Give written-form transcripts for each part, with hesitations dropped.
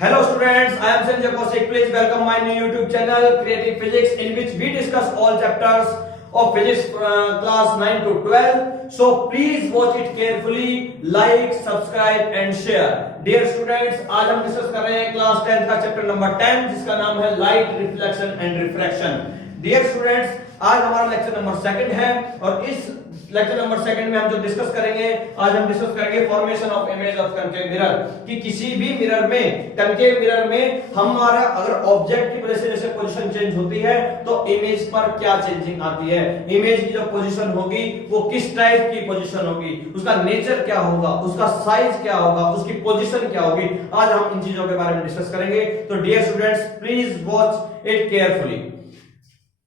Hello students, I am Sanjay Kaushik. Please welcome my new YouTube channel Creative Physics, in which we discuss all chapters of physics class 9 to 12. So please watch it carefully, like, subscribe and share. Dear students, आज हम discuss कर रहे हैं class 10 का chapter number 10 जिसका नाम है light reflection and refraction. Dear students, आज हमारा लेक्चर नंबर 2 है और इस लेक्चर नंबर 2 में हम जो डिस्कस करेंगे, आज हम डिस्कस करेंगे formation of image of concave mirror. कि किसी भी मिरर में, कनकेव मिरर में हमारा अगर ऑब्जेक्ट की वजह से जैसे पोजीशन चेंज होती है तो इमेज पर क्या चेंजिंग आती है, इमेज की जो पोजीशन होगी वो किस टाइप की पोजीशन होगी, उसका नेचर क्या होगा, उसका साइज क्या होगा, उसकी पोजीशन क्या होगी. आज हम इन चीजों के बारे में डिस्कस करेंगे. तो dear students, please watch it carefully.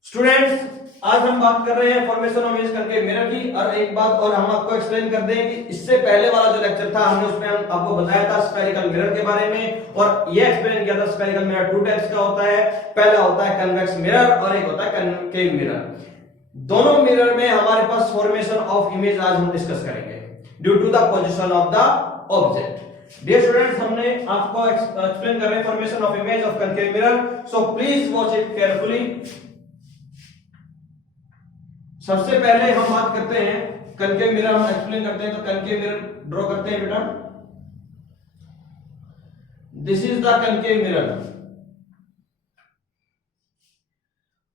Students, आज हम बात कर रहे हैं formation of image concave mirror की. और एक बात और हम आपको एक्सप्लेन कर दें कि इससे पहले वाला जो लेक्चर था हमने उसमें हम आपको बताया था स्फेरिकल मिरर के बारे में और ये एक्सप्लेन किया था स्फेरिकल मिरर 2 टाइप्स का होता है. पहला होता है कन्वेक्स मिरर और एक होता है कनकेव मिरर. दोनों मिरर में हमारे पास फॉर्मेशन ऑफ इमेज आज हम डिस्कस करेंगे due to the position of the object. Dear students, हमने आपको एक्सप्लेन कर रहे हैं formation of image of concave mirror. So please watch it carefully. सबसे पहले हम बात करते हैं कनकेव मिरर, हम एक्सप्लेन करते हैं. तो कनकेव मिरर ड्रॉ करते हैं बेटा. This is the concave mirror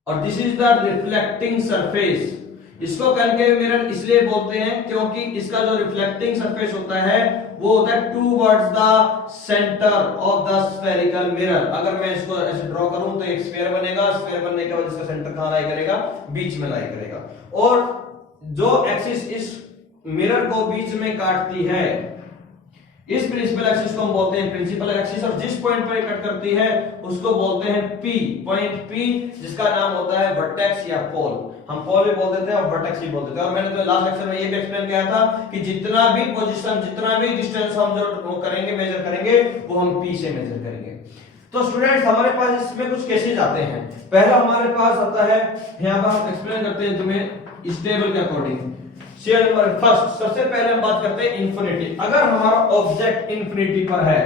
और this is the reflecting surface. इसको कनकेव मिरर इसलिए बोलते हैं क्योंकि इसका जो रिफ्लेक्टिंग सरफेस होता है वो होता है towards the centre of the spherical mirror. अगर मैं इसको ऐसे ड्रॉ करूं तो एक स्फीयर बनेगा. स्फीयर बनने के बाद इसका सेंटर कहां लाई करेगा? बीच में लाई करेगा. और जो एक्सिस इस मिरर को बीच में काटती है, इस प्रिंसिपल एक्सिस को हम बोलते हैं प्रिंसिपल एक्सिस. और जिस पॉइंट पर कट करती है उसको बोलते हैं पी, पॉइंट पी, जिसका नाम होता है वर्टेक्स या पोल. हम पोल भी बोल देते हैं और वर्टेक्स भी बोल देते हैं. और मैंने तो लास्ट लेक्चर में ये भी एक्सप्लेन किया था कि जितना भी पोजीशन, जितना भी डिस्टेंस हम जो करेंगे, मेजर करेंगे, वो हम पी से मेजर करेंगे. तो स्टूडेंट्स, हमारे पास इसमें कुछ केसेस आते हैं. पहला हमारे पास आता है, यहां पर हम एक्सप्लेन करते हैं तुम्हें इस टेबल के अकॉर्डिंग. शेयर नंबर फर्स्ट, सबसे पहले हम बात करते हैं इंफिनिटी. अगर हमारा ऑब्जेक्ट इंफिनिटी पर है,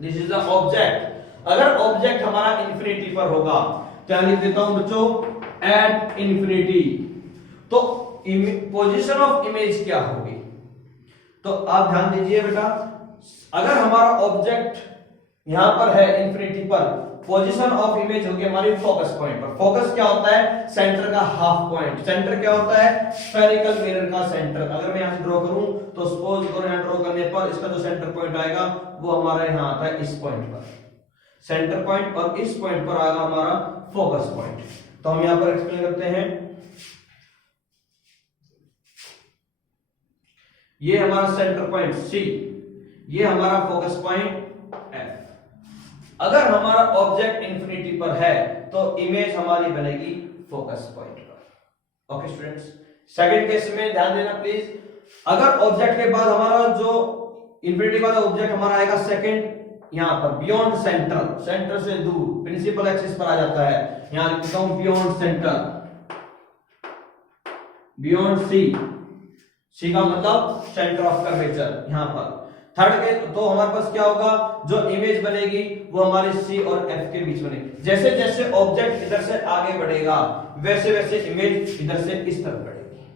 दिस इज द ऑब्जेक्ट. अगर ऑब्जेक्ट हमारा इंफिनिटी पर होगा, क्या लिख देता हूं बच्चों? At infinity. तो पोजीशन ऑफ इमेज क्या होगी? तो आप ध्यान दीजिए बेटा, अगर हमारा ऑब्जेक्ट यहां पर है इंफिनिटी पर, पोजीशन ऑफ इमेज होगी हमारी फोकस पॉइंट पर. फोकस क्या होता है? सेंटर का हाफ पॉइंट. सेंटर क्या होता है? स्फेरिकल मिरर का सेंटर. अगर मैं यहां से ड्रॉ करूं तो सपोज करो यहां ड्रॉ करने पर इसका जो सेंटर पॉइंट आएगा वो हमारा यहां आता है इस पॉइंट पर, सेंटर पॉइंट. और इस पॉइंट पर आएगा हमारा फोकस पॉइंट. तो हम यहां पर एक्सप्लेन करते हैं. ये हमारा सेंटर पॉइंट सी, ये हमारा फोकस पॉइंट एफ. अगर हमारा ऑब्जेक्ट इंफिनिटी पर है तो इमेज हमारी बनेगी फोकस पॉइंट पर. ओके स्टूडेंट्स, सेकंड केस में ध्यान देना प्लीज. अगर ऑब्जेक्ट के बाद हमारा जो इंफिनिटी वाला ऑब्जेक्ट हमारा आएगा सेकंड यहां पर बियॉन्ड सेंटर, सेंटर से दूर, प्रिंसिपल एक्सिस पर आ जाता है. यहां लिखता हूं बियॉन्ड सेंटर, बियॉन्ड सी. सी का मतलब सेंटर ऑफ कर्वेचर यहां पर. थर्ड के तो हमारे पास क्या होगा? जो इमेज बनेगी वो हमारे सी और एफ के बीच बनेगी. जैसे जैसे ऑब्जेक्ट इधर से आगे बढ़ेगा वैसे वैसे इमेज इधर से इस तरफ बढ़ेगी.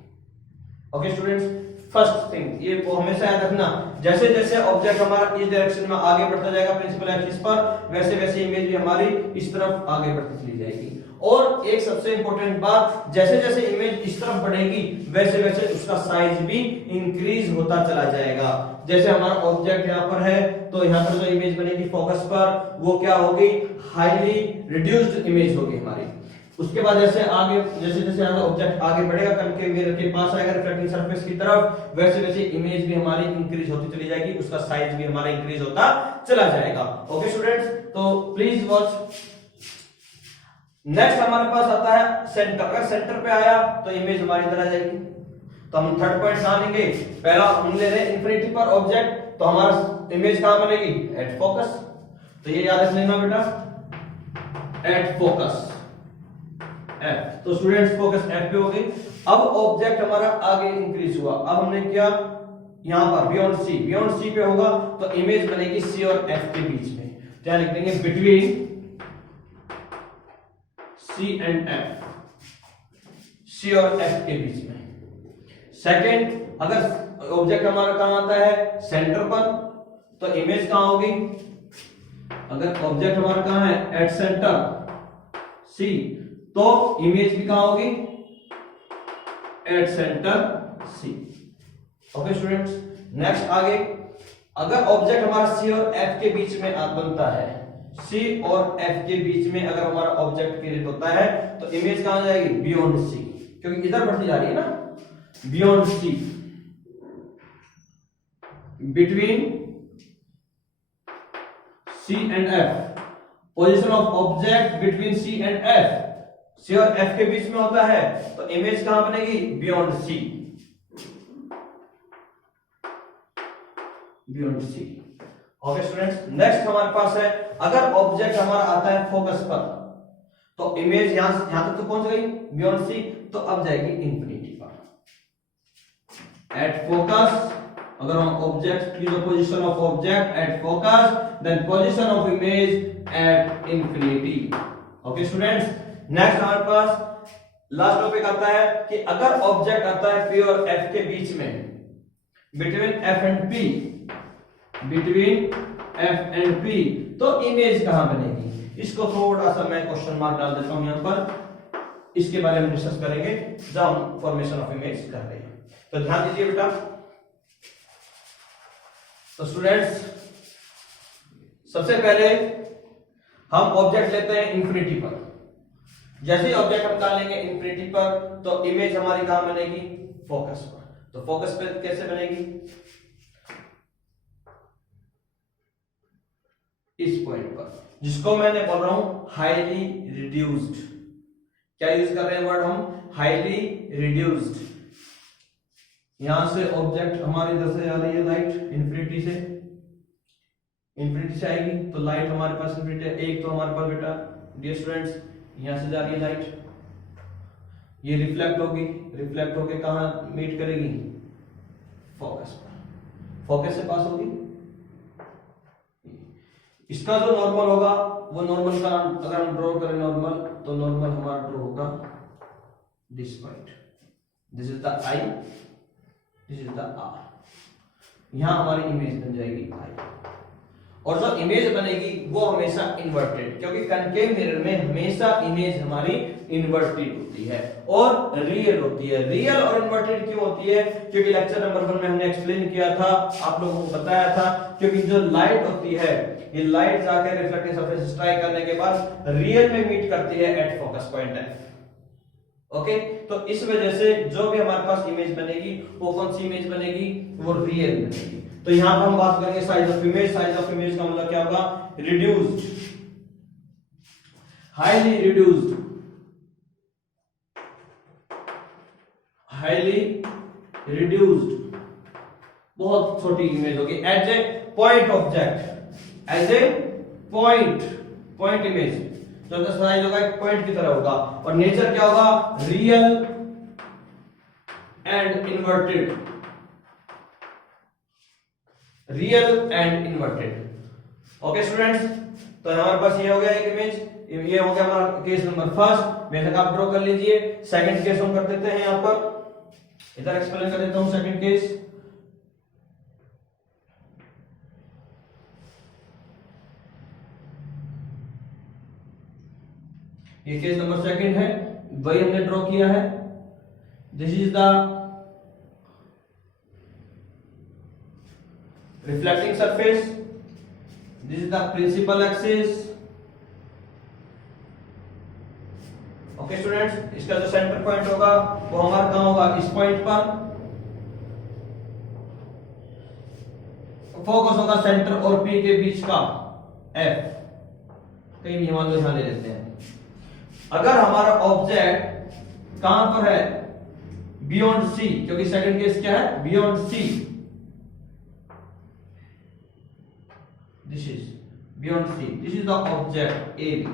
ओके स्टूडेंट्स, फर्स्ट थिंग ये वो हमेशा याद रखना, जैसे जैसे ऑब्जेक्ट हमारा इस डायरेक्शन में आगे बढ़ता जाएगा प्रिंसिपल एक्सिस पर, वैसे वैसे इमेज भी हमारी इस तरफ आगे बढ़ती चली जाएगी. और एक सबसे इंपॉर्टेंट बात, जैसे जैसे इमेज इस तरफ बढ़ेगी वैसे वैसे उसका साइज भी इंक्रीज होता चला जाएगा. जैसे हमारा ऑब्जेक्ट यहां पर है तो यहां पर जो इमेज बनेगी फोकस पर वो क्या होगी? हाईली रिड्यूस्ड इमेज होगी हमारी. उसके बाद जैसे आगे, जैसे जैसे ऑब्जेक्ट आगे बढ़ेगा कनकेव मिरर के पास आएगा रिफ्लेक्टिंग सरफेस की तरफ, वैसे वैसे इमेज भी हमारी इंक्रीज होती चली जाएगी, उसका साइज भी हमारा इंक्रीज होता चला जाएगा. ओके स्टूडेंट्स, तो प्लीज वॉच. नेक्स्ट हमारे पास आता है सेंटर. अगर सेंटर पे आया तो इमेज हमारी इधर आ जाएगी. तो हम थर्ड पॉइंट कहां लेंगे? पहला हम ले रहे हैं इंफिनिटी पर ऑब्जेक्ट, तो हमारा इमेज कहां बनेगी? At focus. तो ये याद रख लेना बेटा, एट फोकस एफ. तो स्टूडेंट्स फोकस एफ पे हो गई. अब ऑब्जेक्ट हमारा आगे इंक्रीज हुआ. अब हमने क्या यहां पर बियॉन्ड सी पे होगा तो इमेज बनेगी सी और एफ के बीच में, तो यहां लिख देंगे between C and F, C और एफ के बीच में। सेकंड, अगर ऑब्जेक्ट हमारा कहां आता है सेंटर पर, तो इमेज कहां होगी, अगर ऑब्जेक्ट हमारा कहां है एट सेंटर सी, तो इमेज भी कहां होगी at centre C. Okay students, next आगे, अगर ऑब्जेक्ट हमारा सी और एफ के बीच में बनता है, सी और एफ के बीच में अगर हमारा ऑब्जेक्ट क्रिएट होता है तो इमेज कहां जाएगी बियॉन्ड सी, क्योंकि इधर बढ़ती जा रही है ना, beyond C, between C and F, position of object between C and F, C और एफ के बीच में होता है तो इमेज कहां बनेगी beyond C, beyond C. Okay students, next हमारे पास है, अगर ऑब्जेक्ट हमारा आता है फोकस पर, तो इमेज यहां तक तो पहुंच गई बियॉन्ड सी, तो अब जाएगी इंफिनिटी पर। एट फोकस, अगर हम ऑब्जेक्ट की जो position of object at focus, then position of image at infinity. Okay students, next हमारे पास लास्ट टॉपिक आता है कि अगर ऑब्जेक्ट आता है पी और एफ के बीच में, between F and P, between F and P, तो इमेज कहां बनेगी। इसको थोड़ा सा मैं क्वेश्चन मार्क डाल देता हूं यहां पर, इसके बारे में डिस्कस करेंगे जब हम फॉर्मेशन ऑफ इमेज कर रहे हैं, तो ध्यान दीजिए बेटा। तो स्टूडेंट्स, सबसे पहले हम ऑब्जेक्ट लेते हैं इंफिनिटी पर, जैसे ही ऑब्जेक्ट हम डालेंगे इंफिनिटी पर तो इमेज हमारी कहां बनेगी फोकस पर, तो फोकस पे कैसे बनेगी, इस पॉइंट पर, जिसको मैंने बोल रहा हूं हाईली रिड्यूस्ड। क्या यूज कर रहे हैं वर्ड हम, हाईली रिड्यूस्ड। यहां से ऑब्जेक्ट हमारे इधर से आ रही है लाइट इंफिनिटी से आएगी, तो लाइट हमारे पास इंफिनिटी है, एक तो हमारे पास बेटा डियर स्टूडेंट्स यहां से जा रही है लाइट, ये रिफ्लेक्ट होगी, रिफ्लेक्ट होके कहां मीट करेगी फोकस पर, फोकस से पास होगी। इसका जो नॉर्मल होगा वो नॉर्मल का अगर हम ड्रॉ करें नॉर्मल, तो नॉर्मल हमारा ड्रॉ होगा this point, this is the i, this is the r, यहां हमारी इमेज बन जाएगी आई, और जो इमेज बनेगी वो हमेशा इन्वर्टेड, क्योंकि कनकेव मिरर में हमेशा इमेज हमारी इन्वर्टेड होती है और रियल होती है। रियल और इन्वर्टेड क्यों होती है, क्योंकि लेक्चर नंबर 1 में हमने एक्सप्लेन किया था, आप लोगों को बताया था, क्योंकि जो लाइट होती है ये लाइट जाकर रिफ्लेक्टिंग सरफेस स्ट्राइक करने के बाद रियल में मीट करती है at focus point F. Okay, तो इस वजह से जो भी हमारे पास इमेज बनेगी वो कौन सी इमेज बनेगी, वो रियल बनेगी। तो यहां पर हम बात करेंगे size of image. Size of image का मतलब क्या होगा, reduced, highly reduced, highly reduced, बहुत छोटी इमेज होगी as a point object, as a point image, जो साइज होगा एक पॉइंट की तरह होगा, और नेचर क्या होगा real and inverted, real and inverted. Okay students, तो हमारे पास ये हो गया एक इमेज, ये हो गया हमारा केस नंबर फर्स्ट, मेथड आप ड्रॉ कर लीजिए। सेकंड केस हम कर देते हैं, यहां पर इधर एक्सप्लेन कर देता हूं सेकंड केस। ये केस नंबर सेकंड है, वही हमने ड्रॉ किया है। This is the reflecting surface, this is the principal axis। Okay students, इसका जो सेंटर पॉइंट होगा वो हमारा कहां होगा, इस पॉइंट पर। फोकस होगा सेंटर और पी के बीच का एफ, कहीं भी मान लो यहां ले लेते हैं। अगर हमारा ऑब्जेक्ट कहां पर है, बियॉन्ड सी, क्योंकि सेकंड केस क्या है, beyond C, this is beyond C, this is the object A B.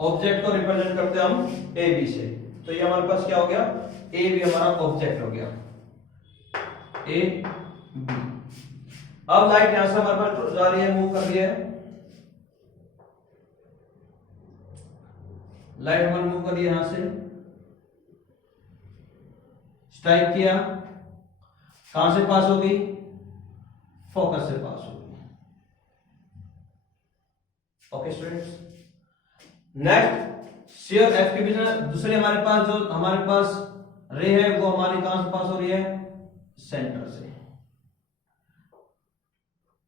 ऑब्जेक्ट को रिप्रेजेंट करते हैं हम ए बी से, तो ये हमारे पास क्या हो गया, ए बी हमारा ऑब्जेक्ट हो गया, ए बी। अब लाइट यहां से हमारे पास जा रही है, मूव कर रही है, लाइट हमारे मूव कर रही है, यहां से स्ट्राइक किया, कहां से पास हो गई, फोकस से पास हो गई। Okay students, next share F के बीच में दूसरे हमारे पास जो हमारे पास रे है वो हमारी कहां से पास हो रही है, सेंटर से,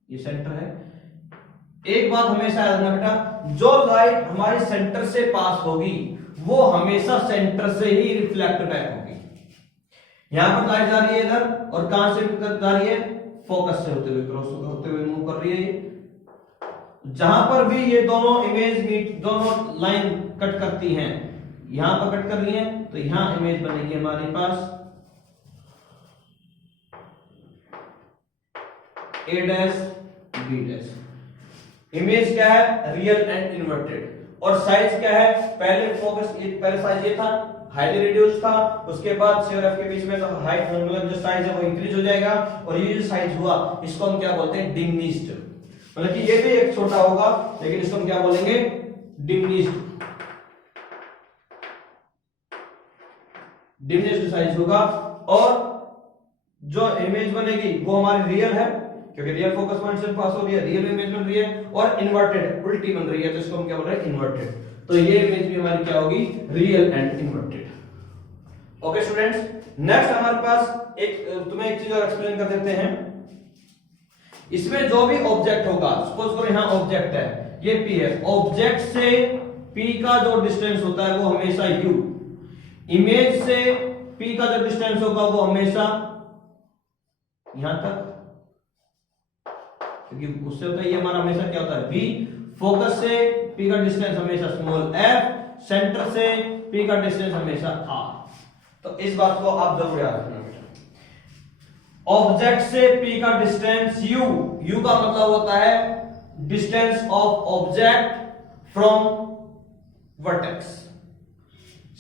ये सेंटर है। एक बात हमेशा याद रखना बेटा, जो लाइट हमारे सेंटर से पास होगी वो हमेशा सेंटर से ही रिफ्लेक्ट बैक होगी। यहां पर लाइट जा रही है इधर, और कहां से जा रही है, फोकस से होते हुए, क्रॉस होते हुए मूव कर रही है। जहां पर भी ये दोनों इमेज मीट, दोनों लाइन कट करती हैं, यहां पर कट कर रही हैं, तो यहां इमेज बनेगी हमारे पास ए डैश बी डैश। इमेज क्या है, रियल एंड इन्वर्टेड। और साइज क्या है, पहले फोकस, पहले साइज ये था, हाईली रिड्यूस था, उसके बाद शेयर एफ के बीच में तो हाइट, मतलब जो साइज है वो इंक्रीज हो जाएगा, और ये जो साइज हुआ इसको हम क्या बोलते हैं, डिमिनिश्ड। मतलब कि ये भी एक छोटा होगा, लेकिन इसको हम क्या बोलेंगे, डिमिनिश्ड। डिमिनिश्ड साइज होगा। और जो इमेज बनेगी वो हमारी रियल है, क्योंकि रियल फोकस पॉइंट से पास हो रही है, रियल इमेज बन रही है, और इन्वर्टेड उल्टी बन रही है, तो इसको हम क्या बोल रहे हैं, इन्वर्टेड। तो ये इमेज भी हमारी क्या होगी, real and inverted. Okay students, next हमारे पास तुम्हें एक चीज और एक्सप्लेन कर देते हैं। इसमें जो भी ऑब्जेक्ट होगा, सपोज करो यहां ऑब्जेक्ट है, ये P है, ऑब्जेक्ट से P का जो डिस्टेंस होता है वो हमेशा U, इमेज से P का जो डिस्टेंस होगा वो हमेशा यहां तक, क्योंकि उससे होता है, ये हमारा हमेशा क्या होता है, V। फोकस से P का डिस्टेंस हमेशा स्मॉल f, सेंटर से P का डिस्टेंस हमेशा r। तो इस बात को आप जरूर याद रखना बेटा। ऑब्जेक्ट से P का डिस्टेंस U, U का मतलब होता है distance of object from vertex.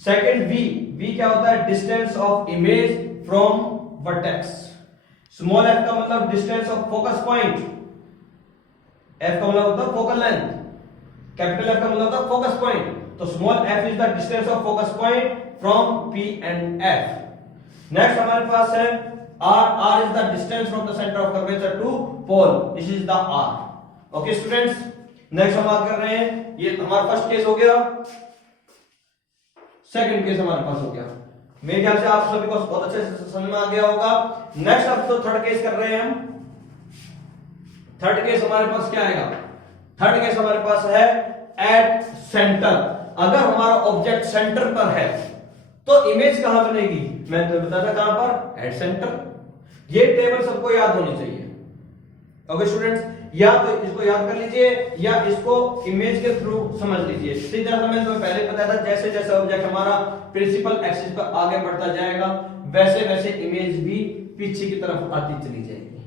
Second V, V क्या होता है, distance of image from vertex. Small f का मतलब distance of focus point, f का मतलब होता है फोकल लेंथ, कैपिटल F का मतलब होता है फोकस पॉइंट। तो small f is the distance of focus point from P and F। Next हमारे पास है R, R is the distance from the centre of curvature to pole, this is the R। Okay students, next हम बात कर रहे हैं, ये हमारा फर्स्ट केस हो गया, सेकंड केस हमारे पास हो गया। मेरे ख्याल से आप सभी को बहुत अच्छे से समझ में आ गया होगा। नेक्स्ट अब तो थर्ड केस कर रहे हैं हम। थर्ड केस हमारे पास क्या आएगा, थर्ड केस हमारे पास है एट सेंटर। अगर हमारा ऑब्जेक्ट सेंटर पर है तो इमेज कहां बनेगी, मैं तो बताया था कहां पर, एट सेंटर। ये टेबल सबको याद होनी चाहिए। ओके स्टूडेंट्स, या तो इसको याद कर लीजिए या इसको इमेज के थ्रू समझ लीजिए। इसी तरह मैंने तुम्हें पहले बताया था, जैसे जैसे ऑब्जेक्ट हमारा प्रिंसिपल एक्सिस पर आगे बढ़ता जाएगा वैसे वैसे इमेज भी पीछे की तरफ आती चली जाएगी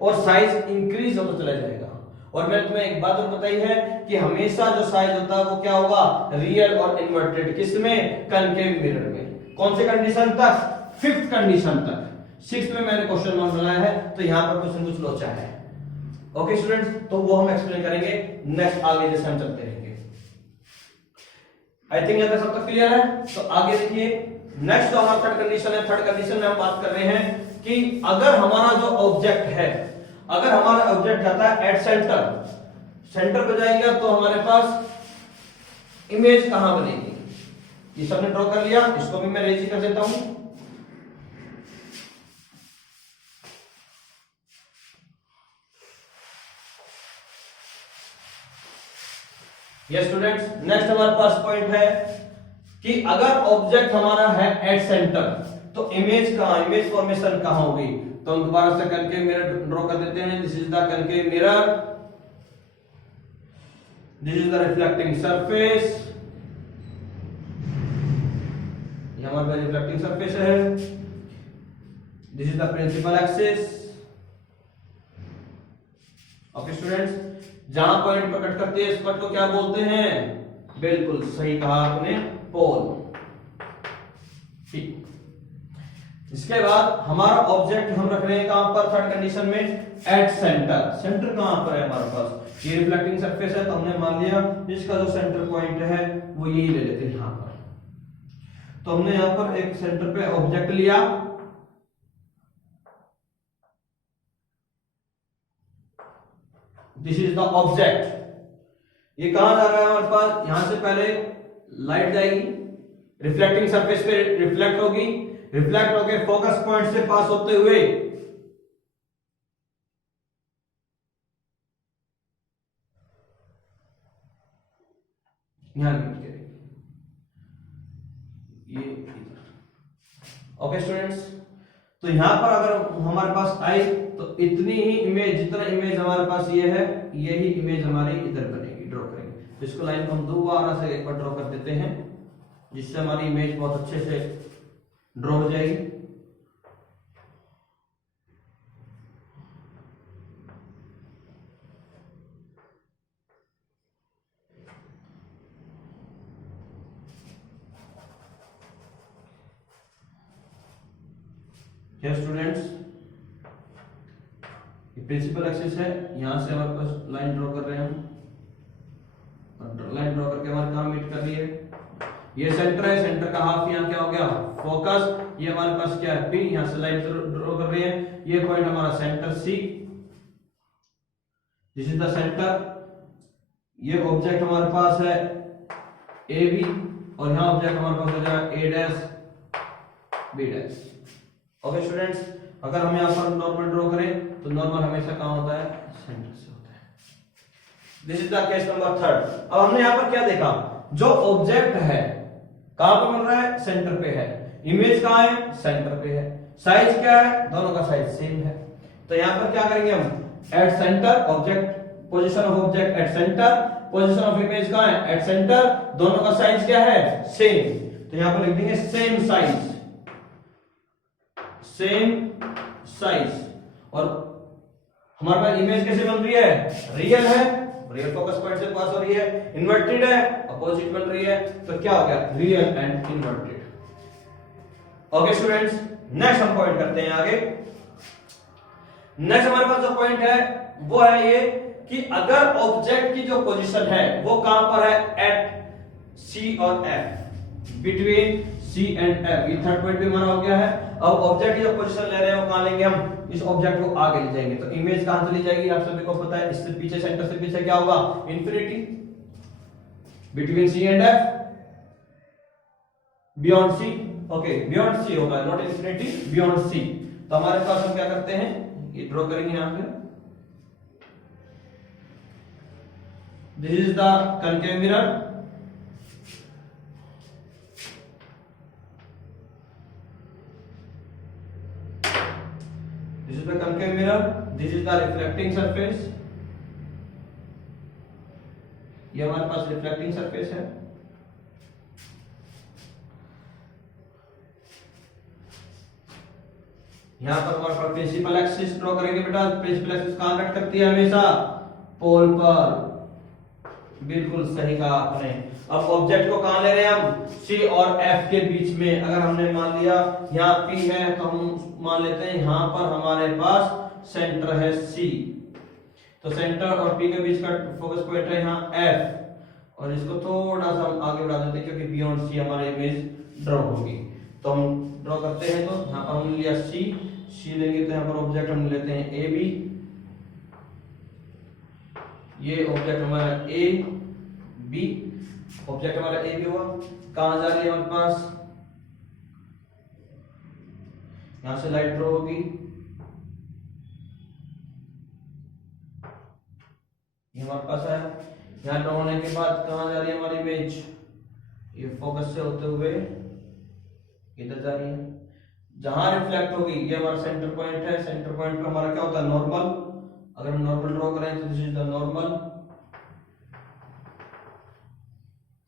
और साइज इंक्रीज होता चला जाएगा। और मैंने तुम्हें एक बात और बताई है कि हमेशा जो साइज होता है वो क्या होगा, रियल और इन्वर्टेड। किसमें, कनकेव मिरर में। कौन से कंडीशन तक, फिफ्थ कंडीशन तक। सिक्स्थ में मैंने क्वेश्चन मार्क बनाया है, तो यहां पर कुछ लोचा है। ओके स्टूडेंट्स, तो वो हम एक्सप्लेन करेंगे नेक्स्ट, आगे जैसे हम चलते रहेंगे। आई थिंक यहां तक सब तक क्लियर है। तो आगे देखिए, नेक्स्ट जो हमारा थर्ड कंडीशन है, थर्ड कंडीशन में हम बात कर रहे हैं कि अगर हमारा जो ऑब्जेक्ट है, अगर हमारा ऑब्जेक्ट जाता है एट सेंटर, सेंटर पे जाएगा तो हमारे पास इमेज कहां बनेगी, ये सबने ड्रॉ कर लिया, इसको भी मैं रेजी कर देता हूं। यस स्टूडेंट्स, नेक्स्ट हमारे पास पॉइंट है कि अगर ऑब्जेक्ट हमारा है एट सेंटर तो इमेज कहां, इमेज फॉर्मेशन कहां होगी। तो हम दोबारा से कनकेव मिरर ड्रॉ कर देते हैं। This is the concave mirror, this is the reflecting surface, ये हमारे पास रिफ्लेक्टिंग सरफेस है। This is the principal axis. Okay students, जहां पॉइंट पर कट करते हैं इस पॉइंट को क्या बोलते हैं, बिल्कुल सही कहा आपने, पोल। ठीक, इसके बाद हमारा ऑब्जेक्ट हम रख रहे हैं कहां पर, थर्ड कंडीशन में एट सेंटर। सेंटर कहां पर है हमारे पास, ये रिफ्लेक्टिंग सरफेस है, तो हमने मान लिया इसका जो सेंटर पॉइंट है वो यही ले लेते हैं यहां पर। तो हमने यहां पर एक सेंटर पे ऑब्जेक्ट लिया, दिस इज द ऑब्जेक्ट। ये कहां जा रहा है हमारे पास, यहां से पहले लाइट जाएगी, रिफ्लेक्टिंग सरफेस पे रिफ्लेक्ट होगी, रिफ्लेक्ट होकर फोकस पॉइंट से पास होते हुए यहां मीट करेगी, ये इधर। ओके स्टूडेंट्स, तो यहां पर अगर हमारे पास आई तो इतनी ही इमेज, जितना इमेज हमारे पास ये है, यही इमेज हमारी इधर बनेगी, ड्रॉ करेंगे। तो इसको लाइन को हम दोबारा से एक बार ड्रॉ कर देते हैं, जिससे हमारी इमेज बहुत अच्छे से ड्रॉ हो जाएगी। स्टूडेंट्स, ये प्रिंसिपल एक्सिस है, यहां से हमारे पास लाइन ड्रॉ कर रहे हैं हम, लाइन ड्रॉ करके हमारे कहां मीट कर रही है, ये सेंटर है, सेंटर का हाफ यहां क्या हो गया फोकस, ये हमारे पास क्या है पी, यहां से लाइन ड्रॉ कर रहे हैं, ये पॉइंट हमारा centre C, this is the centre. ये ऑब्जेक्ट हमारे पास है ए बी, और यहां ऑब्जेक्ट हमारे पास हो जाएगा A dash B dash. Okay students, अगर हम यहां पर नॉर्मल ड्रॉ करें तो नॉर्मल हमेशा कहां होता है, सेंटर से होता है। This is the case number third. अब हमने यहां पर क्या देखा, जो ऑब्जेक्ट है कहां पर मिल रहा है, सेंटर पे है, इमेज कहां है, सेंटर पे है, साइज क्या है, दोनों का साइज सेम है। तो यहां पर क्या करेंगे हम, at centre object, position of object at centre, position of image कहां है, एट सेंटर, दोनों का साइज क्या है, सेम। तो यहां पर लिख देंगे सेम साइज, सेम साइज। और हमारे पास इमेज कैसे बन रही है, रियल है, रियल फोकस पॉइंट से पास हो रही है, इन्वर्टेड है, अपोजिट बन रही है, तो क्या हो गया, real and inverted. Okay students, next हम पॉइंट करते हैं आगे। नेक्स्ट हमारे पास जो पॉइंट है वो है ये कि अगर ऑब्जेक्ट की जो पोजीशन है वो कहां पर है, एट सी और F, between C and F, ये थर्ड पॉइंट भी हमारा हो गया है। अब ऑब्जेक्ट की जो पोजीशन ले रहे हैं वो कहां लेंगे हम, इस ऑब्जेक्ट को आगे ले जाएंगे, तो इमेज कहां चली जाएगी, आप सभी को पता है, इससे पीछे, सेंटर से पीछे क्या होगा, infinity, between C and F, beyond C. Okay, beyond C होगा, नॉट इंफिनिटी, बियॉन्ड सी। तो हमारे पास हम क्या करते हैं, ये ड्रॉ करेंगे यहां पे, this is the concave mirror, this is the concave mirror, this is the reflecting surface, ये हमारे पास रिफ्लेक्टिंग सरफेस है। यहां पर हमारे पास प्रिंसिपल एक्सिस ड्रॉ करेंगे बेटा, प्रिंसिपल एक्सिस कहां कट करती है, हमेशा पोल पर, बिल्कुल सही कहा आपने। अब ऑब्जेक्ट को कहां ले रहे हैं हम, सी और एफ के बीच में। अगर हमने मान लिया यहाँ पी है तो हम मान लेते हैं यहां पर हमारे पास सेंटर है सी, तो सेंटर और पी के बीच का फोकस पॉइंट है यहाँ एफ, और इसको थोड़ा सा हम आगे बढ़ा देते हैं क्योंकि बियॉन्ड सी हमारी इमेज ड्रॉ होगी। तो हम ड्रॉ करते हैं, तो यहाँ पर हमने लिया सी, सी लेंगे तो यहाँ पर ऑब्जेक्ट हम लेते हैं ए बी, ये ऑब्जेक्ट हमारा ए बी, ऑब्जेक्ट हमारा ए बी हुआ, कहां जा रही है हमारे पास, यहां से लाइट ड्रॉ होगी, ये हमारे पास है, यहां ड्रॉ होने के बाद कहां जा रही है हमारी इमेज, ये फोकस से होते हुए इधर जा रही है, जहां रिफ्लेक्ट होगी ये हमारा सेंटर पॉइंट है, सेंटर पॉइंट पे हमारा क्या होता है, नॉर्मल। अगर हम नॉर्मल ड्रॉ करें तो this is the normal.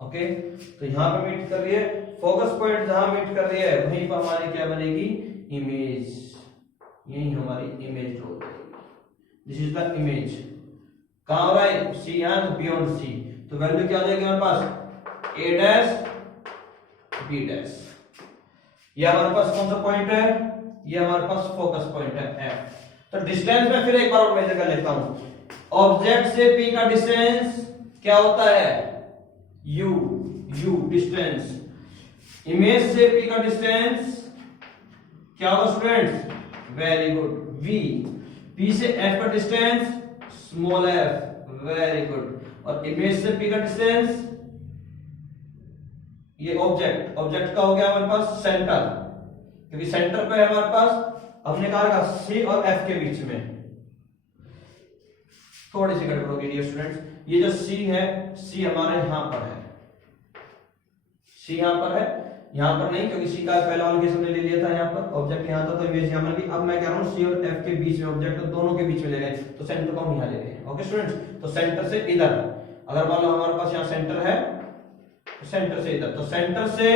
Okay, तो यहां पे मीट कर रही है, फोकस पॉइंट जहां मीट कर रही है वहीं पर हमारी क्या बनेगी, इमेज, यही हमारी इमेज ड्रॉ करेगी। दिस इज द इमेज, कहां हो रहा है, सी, यहां तो बियॉन्ड सी, तो वैल्यू क्या आ जाएगी हमारे पास, ए डैश बी डैश। ये हमारे पास कौन सा पॉइंट है, ये हमारे पास फोकस पॉइंट है एफ। तो डिस्टेंस में फिर एक बार और मेजर कर लेता हूं। ऑब्जेक्ट से पी का डिस्टेंस क्या होता है, यू, यू डिस्टेंस। इमेज से पी का डिस्टेंस क्या होगा students, very good, V. P से एफ का distance small F, very good. और इमेज से पी का डिस्टेंस, ये ऑब्जेक्ट, ऑब्जेक्ट का हो गया हमारे पास सेंटर, क्योंकि सेंटर पे है हमारे पास, हमने कहा सी और एफ के बीच में। थोड़ी सी गड़बड़ होगी डियर स्टूडेंट्स, ये जो सी है, सी हमारे यहां पर है, सी यहां पर है, यहां पर नहीं, क्योंकि सी का पहला वाला केस हमने ले लिया था, यहां पर ऑब्जेक्ट यहां था तो इमेज यहां पर भी। अब मैं कह रहा हूं सी और एफ के बीच में, ऑब्जेक्ट तो दोनों के बीच में ले रहे हैं, तो सेंटर को हम यहां ले रहे हैं। ओके स्टूडेंट्स, तो सेंटर से इधर, अगर मान लो हमारे पास यहां सेंटर है, तो सेंटर से इधर, तो सेंटर से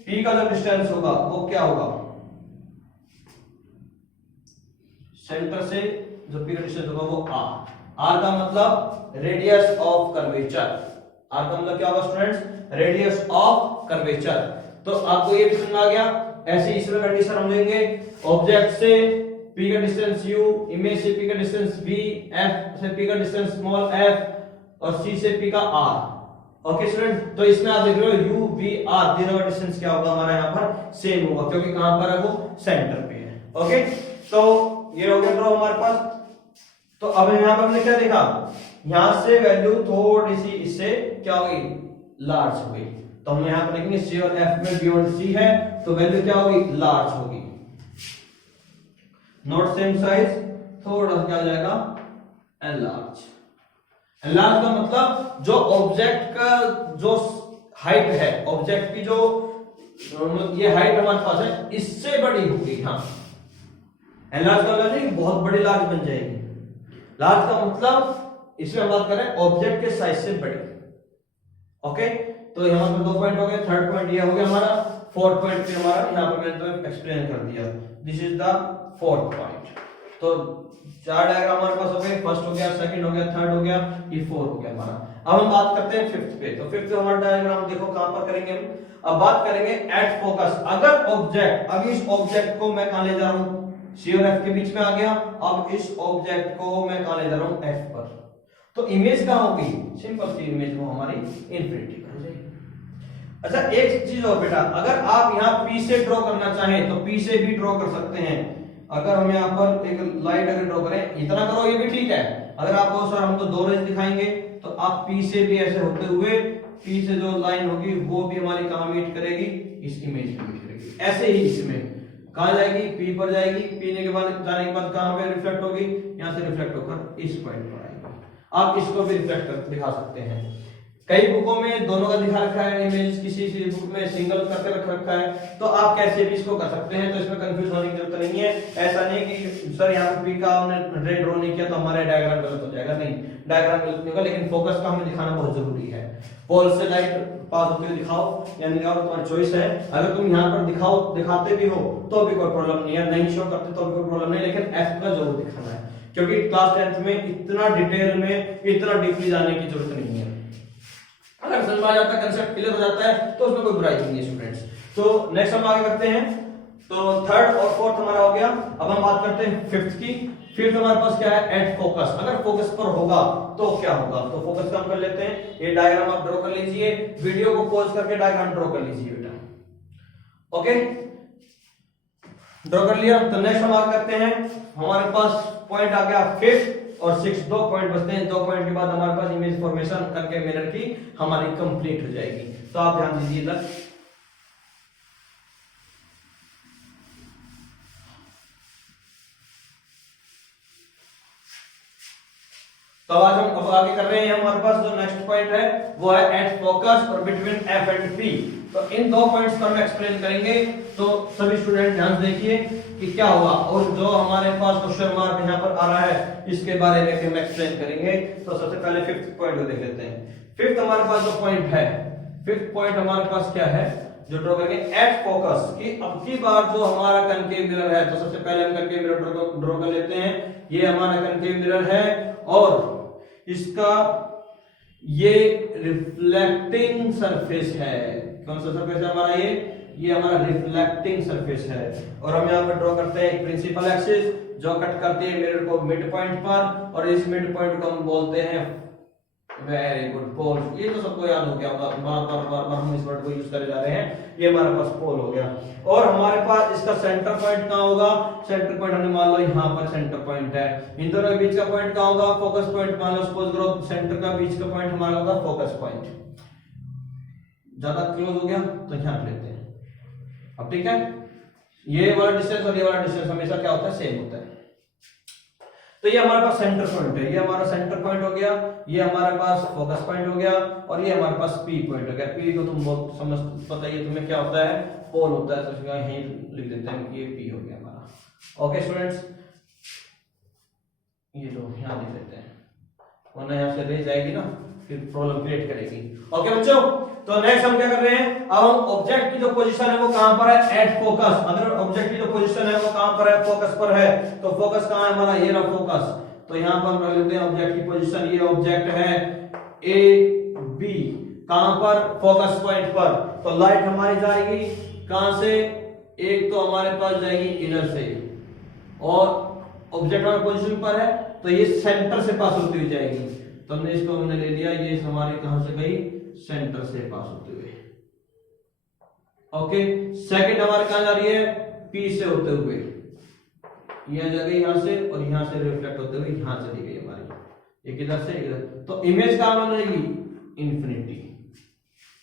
पी का जो डिस्टेंस होगा वो क्या होगा, सेंटर से जो पी का डिस्टेंस होगा वो आर। आर का मतलब रेडियस ऑफ कर्वेचर, आर का मतलब क्या होगा स्टूडेंट्स, रेडियस ऑफ कर्वेचर। तो आपको ये भी समझ आ गया। ऐसे इसमें कंडीशन हम लेंगे, ऑब्जेक्ट से पी का डिस्टेंस u, इमेज से पी का डिस्टेंस v, f से पी का डिस्टेंस स्मॉल f और c से p का r। ओके स्टूडेंट, तो इसमें आप देख रहे हो u, v, r तीनों का डिस्टेंस क्या होगा हमारा यहाँ पर सेम होगा, क्योंकि कहां पर है वो सेंटर पे है। ओके, तो ये हो गया ड्रॉ हमारे पास। तो अब यहाँ पर हमने क्या देखा, यहां से वैल्यू थोड़ी सी इससे क्या होगी, लार्ज हो गई। तो हम यहां पर देखेंगे सी और एफ में बियॉन्ड सी है, तो वैल्यू क्या होगी, लार्ज होगी। नॉट सेम साइज, थोड़ा सा क्या हो जाएगा, एनलार्ज। एनलार्ज का मतलब जो ऑब्जेक्ट का जो हाइट है, ऑब्जेक्ट की जो ये हाइट हमारे पास है, इससे बड़ी होगी। हाँ, एनलार्ज का मतलब नहीं बहुत बड़ी लार्ज बन जाएगी। लार्ज का मतलब इसमें हम बात कर रहे हैं ऑब्जेक्ट के साइज से बड़ी। ओके, तो यहाँ पर 2 पॉइंट हो गए, थर्ड पॉइंट ये हो गया हमारा, फोर्थ पॉइंट भी हमारा यहाँ पर मैंने तो एक्सप्लेन कर दिया। This is the fourth point. तो 4 डायग्राम हमारे पास हो गए, फर्स्ट हो गया, सेकंड हो गया, थर्ड हो गया, ये फोर्थ हो गया हमारा। अब हम बात करते हैं फिफ्थ पे। तो फिफ्थ हमारा डायग्राम देखो कहां पर करेंगे हम, अब बात करेंगे एट फोकस। अगर ऑब्जेक्ट, अब इस ऑब्जेक्ट को मैं कहां ले जा रहा हूं, सी और एफ के बीच में आ गया। अब इस ऑब्जेक्ट को मैं कहां ले जा रहा हूं, एफ पर। तो इमेज कहां होगी, सिंपल सी इमेज वो हमारी इनफिनिटी पर हो जाएगी। अच्छा, एक चीज और बेटा, अगर आप यहाँ P से ड्रॉ करना चाहें तो P से भी ड्रॉ कर सकते हैं। अगर हम यहाँ पर एक लाइट अगर ड्रॉ करें, इतना करो ये भी ठीक है। अगर आप कहो सर हम तो 2 रेज दिखाएंगे, तो आप P से भी ऐसे होते हुए, P से जो लाइन होगी वो भी हमारी कहां मीट करेगी, इस इमेज में मीट करेगी। ऐसे ही इसमें कहां जाएगी, P पर जाएगी, P के बाद जाने के बाद कहां पे रिफ्लेक्ट होगी, यहाँ से रिफ्लेक्ट होकर इस पॉइंट पर आएगी। आप इसको भी रिफ्लेक्ट कर दिखा सकते हैं। कई बुकों में दोनों का दिखा रखा है इमेज, किसी बुक में सिंगल करके रखा है, तो आप कैसे भी इसको कर सकते हैं। तो इसमें कंफ्यूज होने की जरूरत नहीं है। ऐसा नहीं कि सर यहाँ पे P का हमने रेड ड्रॉ नहीं किया तो हमारा डायग्राम गलत हो जाएगा, नहीं, डायग्राम गलत नहीं होगा, लेकिन फोकस का हमें दिखाना बहुत जरूरी है। पोल से लाइट पास होते हुए दिखाओ या नहीं दिखाओ, तुम्हारी चॉइस है। अगर तुम यहाँ पर दिखाओ, दिखाते भी हो तो भी कोई प्रॉब्लम नहीं है, नहीं शो करते तो भी कोई प्रॉब्लम नहीं, लेकिन एफ का जरूर दिखाना है, क्योंकि क्लास 10th में इतना डिटेल में, इतना डीपली जाने की जरूरत नहीं है। अगर समझ आ जाता है, कंसेप्ट क्लियर हो जाता है, तो उसमें कोई बुराई नहीं है स्टूडेंट्स। तो नेक्स्ट हम आगे करते हैं। तो थर्ड और फोर्थ हमारा हो गया। अब हम बात करते हैं फिफ्थ की। फिफ्थ हमारे पास क्या है, एट फोकस। अगर फोकस पर होगा तो क्या होगा, तो फोकस का हम कर लेते हैं। ये डायग्राम आप ड्रॉ कर लीजिए, वीडियो को पॉज करके डायग्राम ड्रॉ कर लीजिए बेटा। ओके, ड्रॉ कर लिया। तो नेक्स्ट हम आगे करते हैं। हमारे पास पॉइंट आ गया फिफ्थ और 6, 2 पॉइंट बचते हैं। 2 पॉइंट के बाद हमारे पास इमेज फॉर्मेशन करके मिरर की हमारी कंप्लीट हो जाएगी। तो आप ध्यान दीजिए इधर। तो आज हम अब आगे कर रहे हैं। हमारे पास जो नेक्स्ट पॉइंट है वो है एट फोकस और बिटवीन एफ एंड पी। तो इन 2 पॉइंट्स को हम एक्सप्लेन करेंगे। तो सभी स्टूडेंट ध्यान देखिए कि क्या होगा, और जो हमारे पास क्वेश्चन मार्क यहाँ पर आ रहा है इसके बारे में हम एक्सप्लेन करेंगे। तो सबसे पहले फिफ्थ पॉइंट को देख लेते हैं। फिफ्थ हमारे पास जो पॉइंट है, फिफ्थ पॉइंट हमारे पास क्या है जो ड्रॉ करेंगे, एट फोकस की अब की बार जो हमारा कनकेव मिरर है। तो सबसे पहले हम कनकेव मिरर ड्रॉ कर लेते हैं। ये हमारा कनकेव मिरर है और इसका ये रिफ्लेक्टिंग सरफेस है। कौन सा सरफेस है हमारा, ये हमारा रिफ्लेक्टिंग सरफेस है। और हम यहाँ पर ड्रॉ करते हैं एक प्रिंसिपल एक्सिस जो कट करती है मिरर को मिड पॉइंट पर, और इस मिड पॉइंट को हम बोलते हैं, वेरी गुड, पोल। ये तो सबको याद हो गया होगा, बार हम इस वर्ड को यूज करे जा रहे हैं। ये हमारे पास पोल हो गया। और हमारे पास इसका सेंटर पॉइंट कहाँ होगा? सेंटर पॉइंट हमने मान लो यहाँ पर सेंटर पॉइंट है। इन दोनों के बीच का पॉइंट कहाँ होगा? Focus point. मान लो सपोज करो सेंटर का बीच का पॉइंट हमारा होगा फोकस पॉइंट। ज्यादा क्लोज हो गया तो यहाँ लेते हैं। अब ठीक है, ये वाला डिस्टेंस और ये वाला डिस्टेंस हमेशा क्या होता है? सेम होता है। तो ये हमारे पास सेंटर पॉइंट है, ये हमारा सेंटर पॉइंट हो गया, ये हमारे पास फोकस पॉइंट हो गया, और ये हमारे पास पी पॉइंट हो गया। पी को तुम बहुत समझ पता ही है तुम्हें क्या होता है? पोल होता है। तो यहीं लिख देते हैं कि ये पी हो गया हमारा। ओके स्टूडेंट्स, ये लो यहाँ लिख देते हैं, वरना यहाँ से रह जाएगी ना, फिर प्रॉब्लम क्रिएट करेगी। ओके बच्चों, तो नेक्स्ट हम क्या कर रहे हैं? अब हम ऑब्जेक्ट की जो पोजीशन है वो कहां पर है? At focus. अगर ऑब्जेक्ट की जो पोजीशन है वो कहां पर है? फोकस पर है। तो फोकस कहां है हमारा? ये रहा फोकस। तो यहां पर हम रख लेते हैं ऑब्जेक्ट की पोजीशन। ये ऑब्जेक्ट है ए बी, कहां पर? फोकस पॉइंट पर। तो लाइट हमारी जाएगी कहां से? एक तो हमारे पास जाएगी इधर से, और ऑब्जेक्ट हमारे पोजीशन पर है तो ये सेंटर से पास होती हुई जाएगी। तो हमने इसको हमने ले लिया, ये हमारी कहां से गई? सेंटर से पास होते हुए। ओके, सेकंड हमारे कहां जा रही है? पी से होते हुए, यहां जा गई यहां से, और यहां से रिफ्लेक्ट होते हुए यहां चली गई हमारी, एक इधर से इधर। तो इमेज कहां बनेगी? इन्फिनिटी।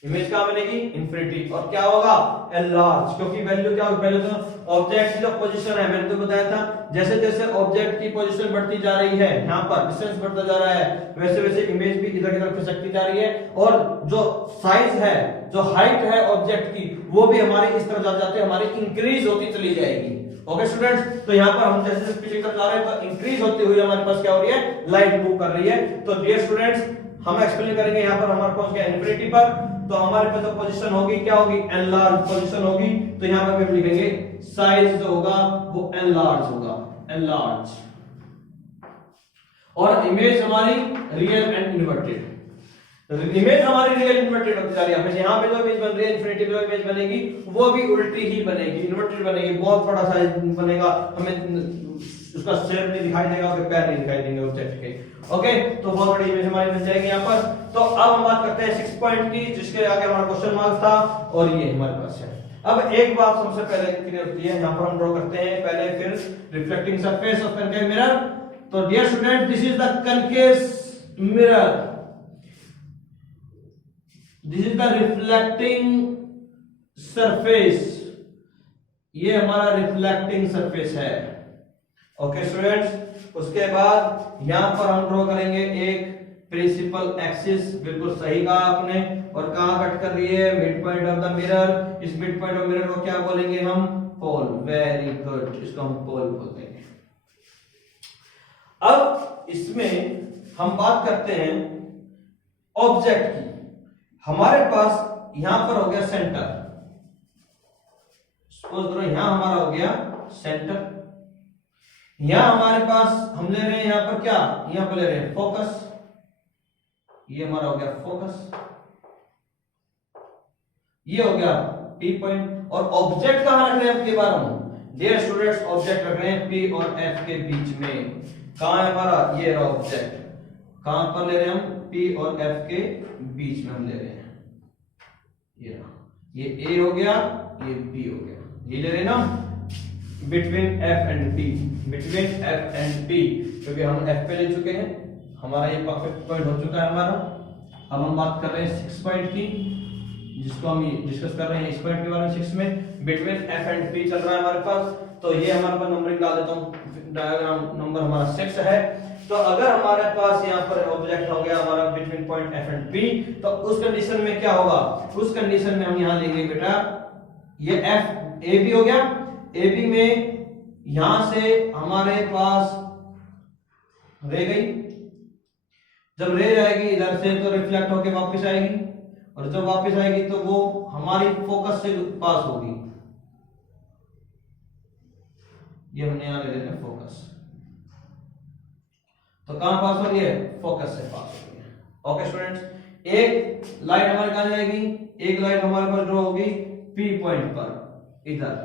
इमेज कहां बनेगी? इन्फिनिटी। और क्या होगा? एनलार्ज, क्योंकि वैल्यू क्या होगी? पहले तो ऑब्जेक्ट की जो पोजीशन है, मैंने तो बताया था, जैसे जैसे ऑब्जेक्ट की पोजीशन बढ़ती जा रही है, यहाँ पर डिस्टेंस बढ़ता जा रहा है, वैसे वैसे इमेज भी इधर की तरफ खिसकती जा रही है, और जो साइज है, जो हाइट है ऑब्जेक्ट की, वो भी हमारे इस तरह जा जाते हमारी इंक्रीज होती चली जाएगी। ओके स्टूडेंट्स, तो यहाँ पर हम जैसे जैसे पीछे की तरफ जा रहे हैं तो इंक्रीज होते हुए हमारे पास क्या हो रही है? लाइट मूव कर रही है। तो डियर स्टूडेंट्स, हम एक्सप्लेन करेंगे यहाँ पर हमारे पहुंच गया इन्फिनिटी पर, तो हमारे पास जो पोजीशन होगी क्या होगी? एनलार्ज पोजीशन होगी। तो यहाँ पर हम लिखेंगे साइज जो होगा वो एनलार्ज होगा, एनलार्ज। और इमेज हमारी रियल एंड इन्वर्टेड। इमेज हमारी रियल इन्वर्टेड होती जा रही है। यहाँ पे जो इमेज बन रही है इन्फिनिटी पे जो इमेज बनेगी वो भी उल्टी ही बनेगी, इन्वर्टेड बनेगी। बहुत बड़ा साइज बनेगा, हमें उसका शेप नहीं दिखाई देगा, उसके पैर नहीं दिखाई देंगे ऑब्जेक्ट के। ओके, तो बहुत बड़ी इमेज हमारी बन जाएगी यहाँ पर। तो अब हम बात करते हैं 6 पॉइंट की, जिसके आगे हमारा क्वेश्चन मार्क था, और ये हमारे पास है। अब एक बात सबसे पहले क्लियर होती है, यहाँ पर हम ड्रॉ करते हैं पहले, फिर reflecting surface of concave mirror. तो dear student, this is the concave mirror, this is the reflecting surface. ये हमारा रिफ्लेक्टिंग सरफेस है। ओके स्टूडेंट्स, उसके बाद यहां पर हम ड्रॉ करेंगे एक प्रिंसिपल एक्सिस, बिल्कुल सही कहा आपने। और कहां कट कर रही है? Mid point of the mirror. इस मिड पॉइंट ऑफ मिरर को क्या बोलेंगे हम? पोल। वेरी गुड, इसको हम पोल बोलते हैं। अब इसमें हम बात करते हैं ऑब्जेक्ट की। हमारे पास यहां पर हो गया सेंटर, सपोज करो यहां हमारा हो गया सेंटर, यहां हमारे पास हम ले रहे हैं यहां पर क्या? यहां पर ले रहे हैं फोकस, ये हमारा हो गया फोकस, ये हो गया पी पॉइंट। और ऑब्जेक्ट कहां रख रहे हैं? आपके बार हम डियर स्टूडेंट्स ऑब्जेक्ट रख रहे हैं पी और एफ के बीच में। कहां है हमारा? ये रहा ऑब्जेक्ट। कहां पर ले रहे हैं हम? पी और एफ के बीच में हम ले रहे हैं। ये ए हो गया, ये बी हो गया, ये ले रहे हैं ना between F and P, between F and P, क्योंकि हम एफ पे ले चुके हैं, हमारा ये परफेक्ट पॉइंट हो चुका है हमारा। अब हम बात कर रहे हैं 6 पॉइंट की, जिसको हम डिस्कस कर रहे हैं इस पॉइंट के बारे में। 6 में बिटवीन एफ एंड पी चल रहा है हमारे पास। तो ये हमारे पास नंबरिंग डाल देता हूँ, डायग्राम नंबर हमारा 6 है। तो अगर हमारे पास यहाँ पर ऑब्जेक्ट हो गया हमारा between point F and P, तो उस कंडीशन में क्या होगा? उस कंडीशन में हम यहाँ लेंगे बेटा, ये एफ ए बी हो गया, ए बी में यहां से हमारे पास रे गई, जब रे जाएगी इधर से तो रिफ्लेक्ट होके वापस आएगी, और जब वापस आएगी तो वो हमारी फोकस से पास होगी। ये हमने यहां ले लेते हैं फोकस, तो कहां पास हो रही है? फोकस से पास हो रही है। ओके स्टूडेंट्स, एक लाइट हमारे कहां जाएगी? एक लाइट हमारे पास ड्रॉ होगी P पॉइंट पर इधर,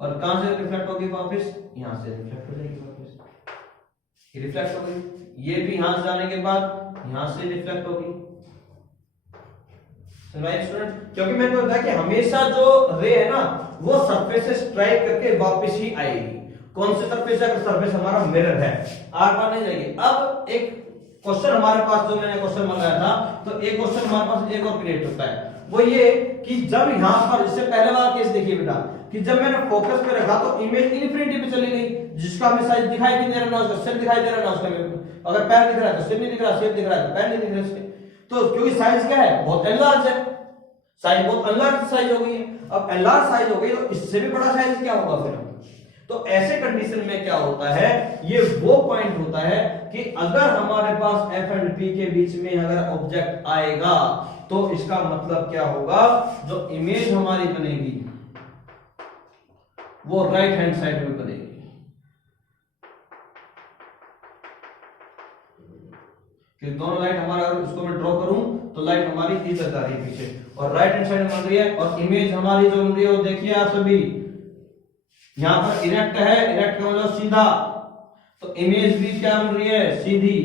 और कहां से रिफ्लेक्ट होगी वापस, यहां से रिफ्लेक्ट हो जाएगी वापस, ये रिफ्लेक्ट हो गई, ये भी यहां से जाने के बाद यहां से रिफ्लेक्ट होगी। स्टूडेंट, क्योंकि मैंने तो बताया कि हमेशा जो रे है ना वो सरफेस से स्ट्राइक करके वापस ही आएगी। कौन से सरफेस है, अगर सरफेस हमारा मिरर है, आर पार नहीं जाएगी। अब एक क्वेश्चन हमारे पास, जो मैंने क्वेश्चन मंगाया था, तो एक क्वेश्चन हमारे पास एक और क्रिएट होता है, वो ये कि जब यहां पर, इससे पहले वाला केस देखिए बेटा, कि जब मैंने फोकस पे रखा तो इमेज इनफिनिटी पे चली गई, जिसका हमें साइज दिखाई भी नहीं दे रहा ना, उसका सिर दिखाई दे रहा ना उसका, अगर पैर दिख रहा है तो सिर नहीं दिख रहा, सिर दिख रहा है तो पैर नहीं दिख रहा उसके, तो क्योंकि साइज क्या है, बहुत एनलार्ज है, साइज बहुत एनलार्ज साइज हो गई है। अब एनलार्ज साइज हो गई तो इससे भी बड़ा साइज क्या होगा फिर, तो ऐसे कंडीशन में क्या होता है, ये वो पॉइंट होता है कि अगर हमारे पास एफ एंड पी के बीच में अगर ऑब्जेक्ट आएगा तो इसका मतलब क्या होगा, जो इमेज हमारी बनेगी वो राइट हैंड साइड में बनेगी। कि दोनों लाइट हमारा, अगर इसको मैं ड्रॉ करूं तो लाइट हमारी इधर जा रही है पीछे, और राइट हैंड साइड में बन रही है, और इमेज हमारी जो बन रही है वो देखिए आप सभी, यहां पर इरेक्ट है, इरेक्ट का मतलब सीधा, तो इमेज भी क्या बन रही है, सीधी।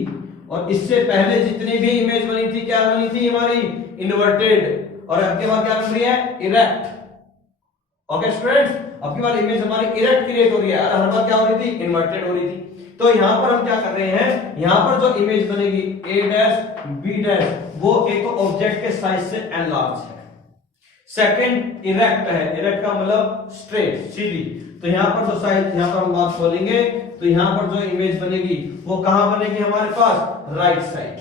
और इससे पहले जितनी भी इमेज बनी थी क्या बनी थी हमारी, इन्वर्टेड, और अब के बाद क्या बन रही है, इरेक्ट। ओके स्टूडेंट्स, अब की बार इमेज हमारी इरेक्ट क्रिएट हो रही है, और हर बार क्या हो रही थी, इन्वर्टेड हो रही थी। तो यहां पर हम क्या कर रहे हैं, यहां पर जो इमेज बनेगी ए डैश बी डैश, वो एक ऑब्जेक्ट के साइज से एनलार्ज है, सेकंड इरेक्ट है, इरेक्ट का मतलब स्ट्रेट, सीधी। तो यहां पर जो साइज, यहां पर हम बात खोलेंगे तो यहां पर जो इमेज बनेगी वो कहां बनेगी हमारे पास, राइट साइड।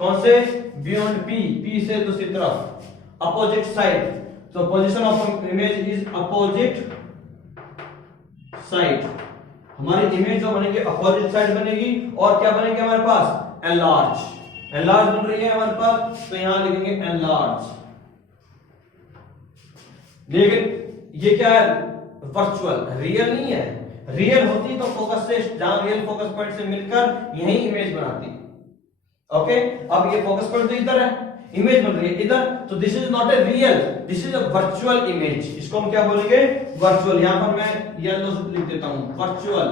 कौन से, बियॉन्ड पी, पी से दूसरी तरफ, opposite side. So position of image is opposite side। हमारी इमेज जो बनेगी अपोजिट साइड बनेगी, और क्या बनेगी हमारे पास, एनलार्ज, एनलार्ज बन रही है हमारे पास, तो यहां लिखेंगे एनलार्ज। लेकिन ये क्या है, वर्चुअल, रियल नहीं है, रियल होती तो फोकस से, जहां रियल फोकस पॉइंट से मिलकर यही इमेज बनाती। ओके, अब ये फोकस पॉइंट तो इधर है, इमेज बन रही है इधर, तो this is not a real, this is a virtual image. इसको हम क्या बोलेंगे, वर्चुअल। यहां पर मैं येलो से लिख देता हूं, वर्चुअल,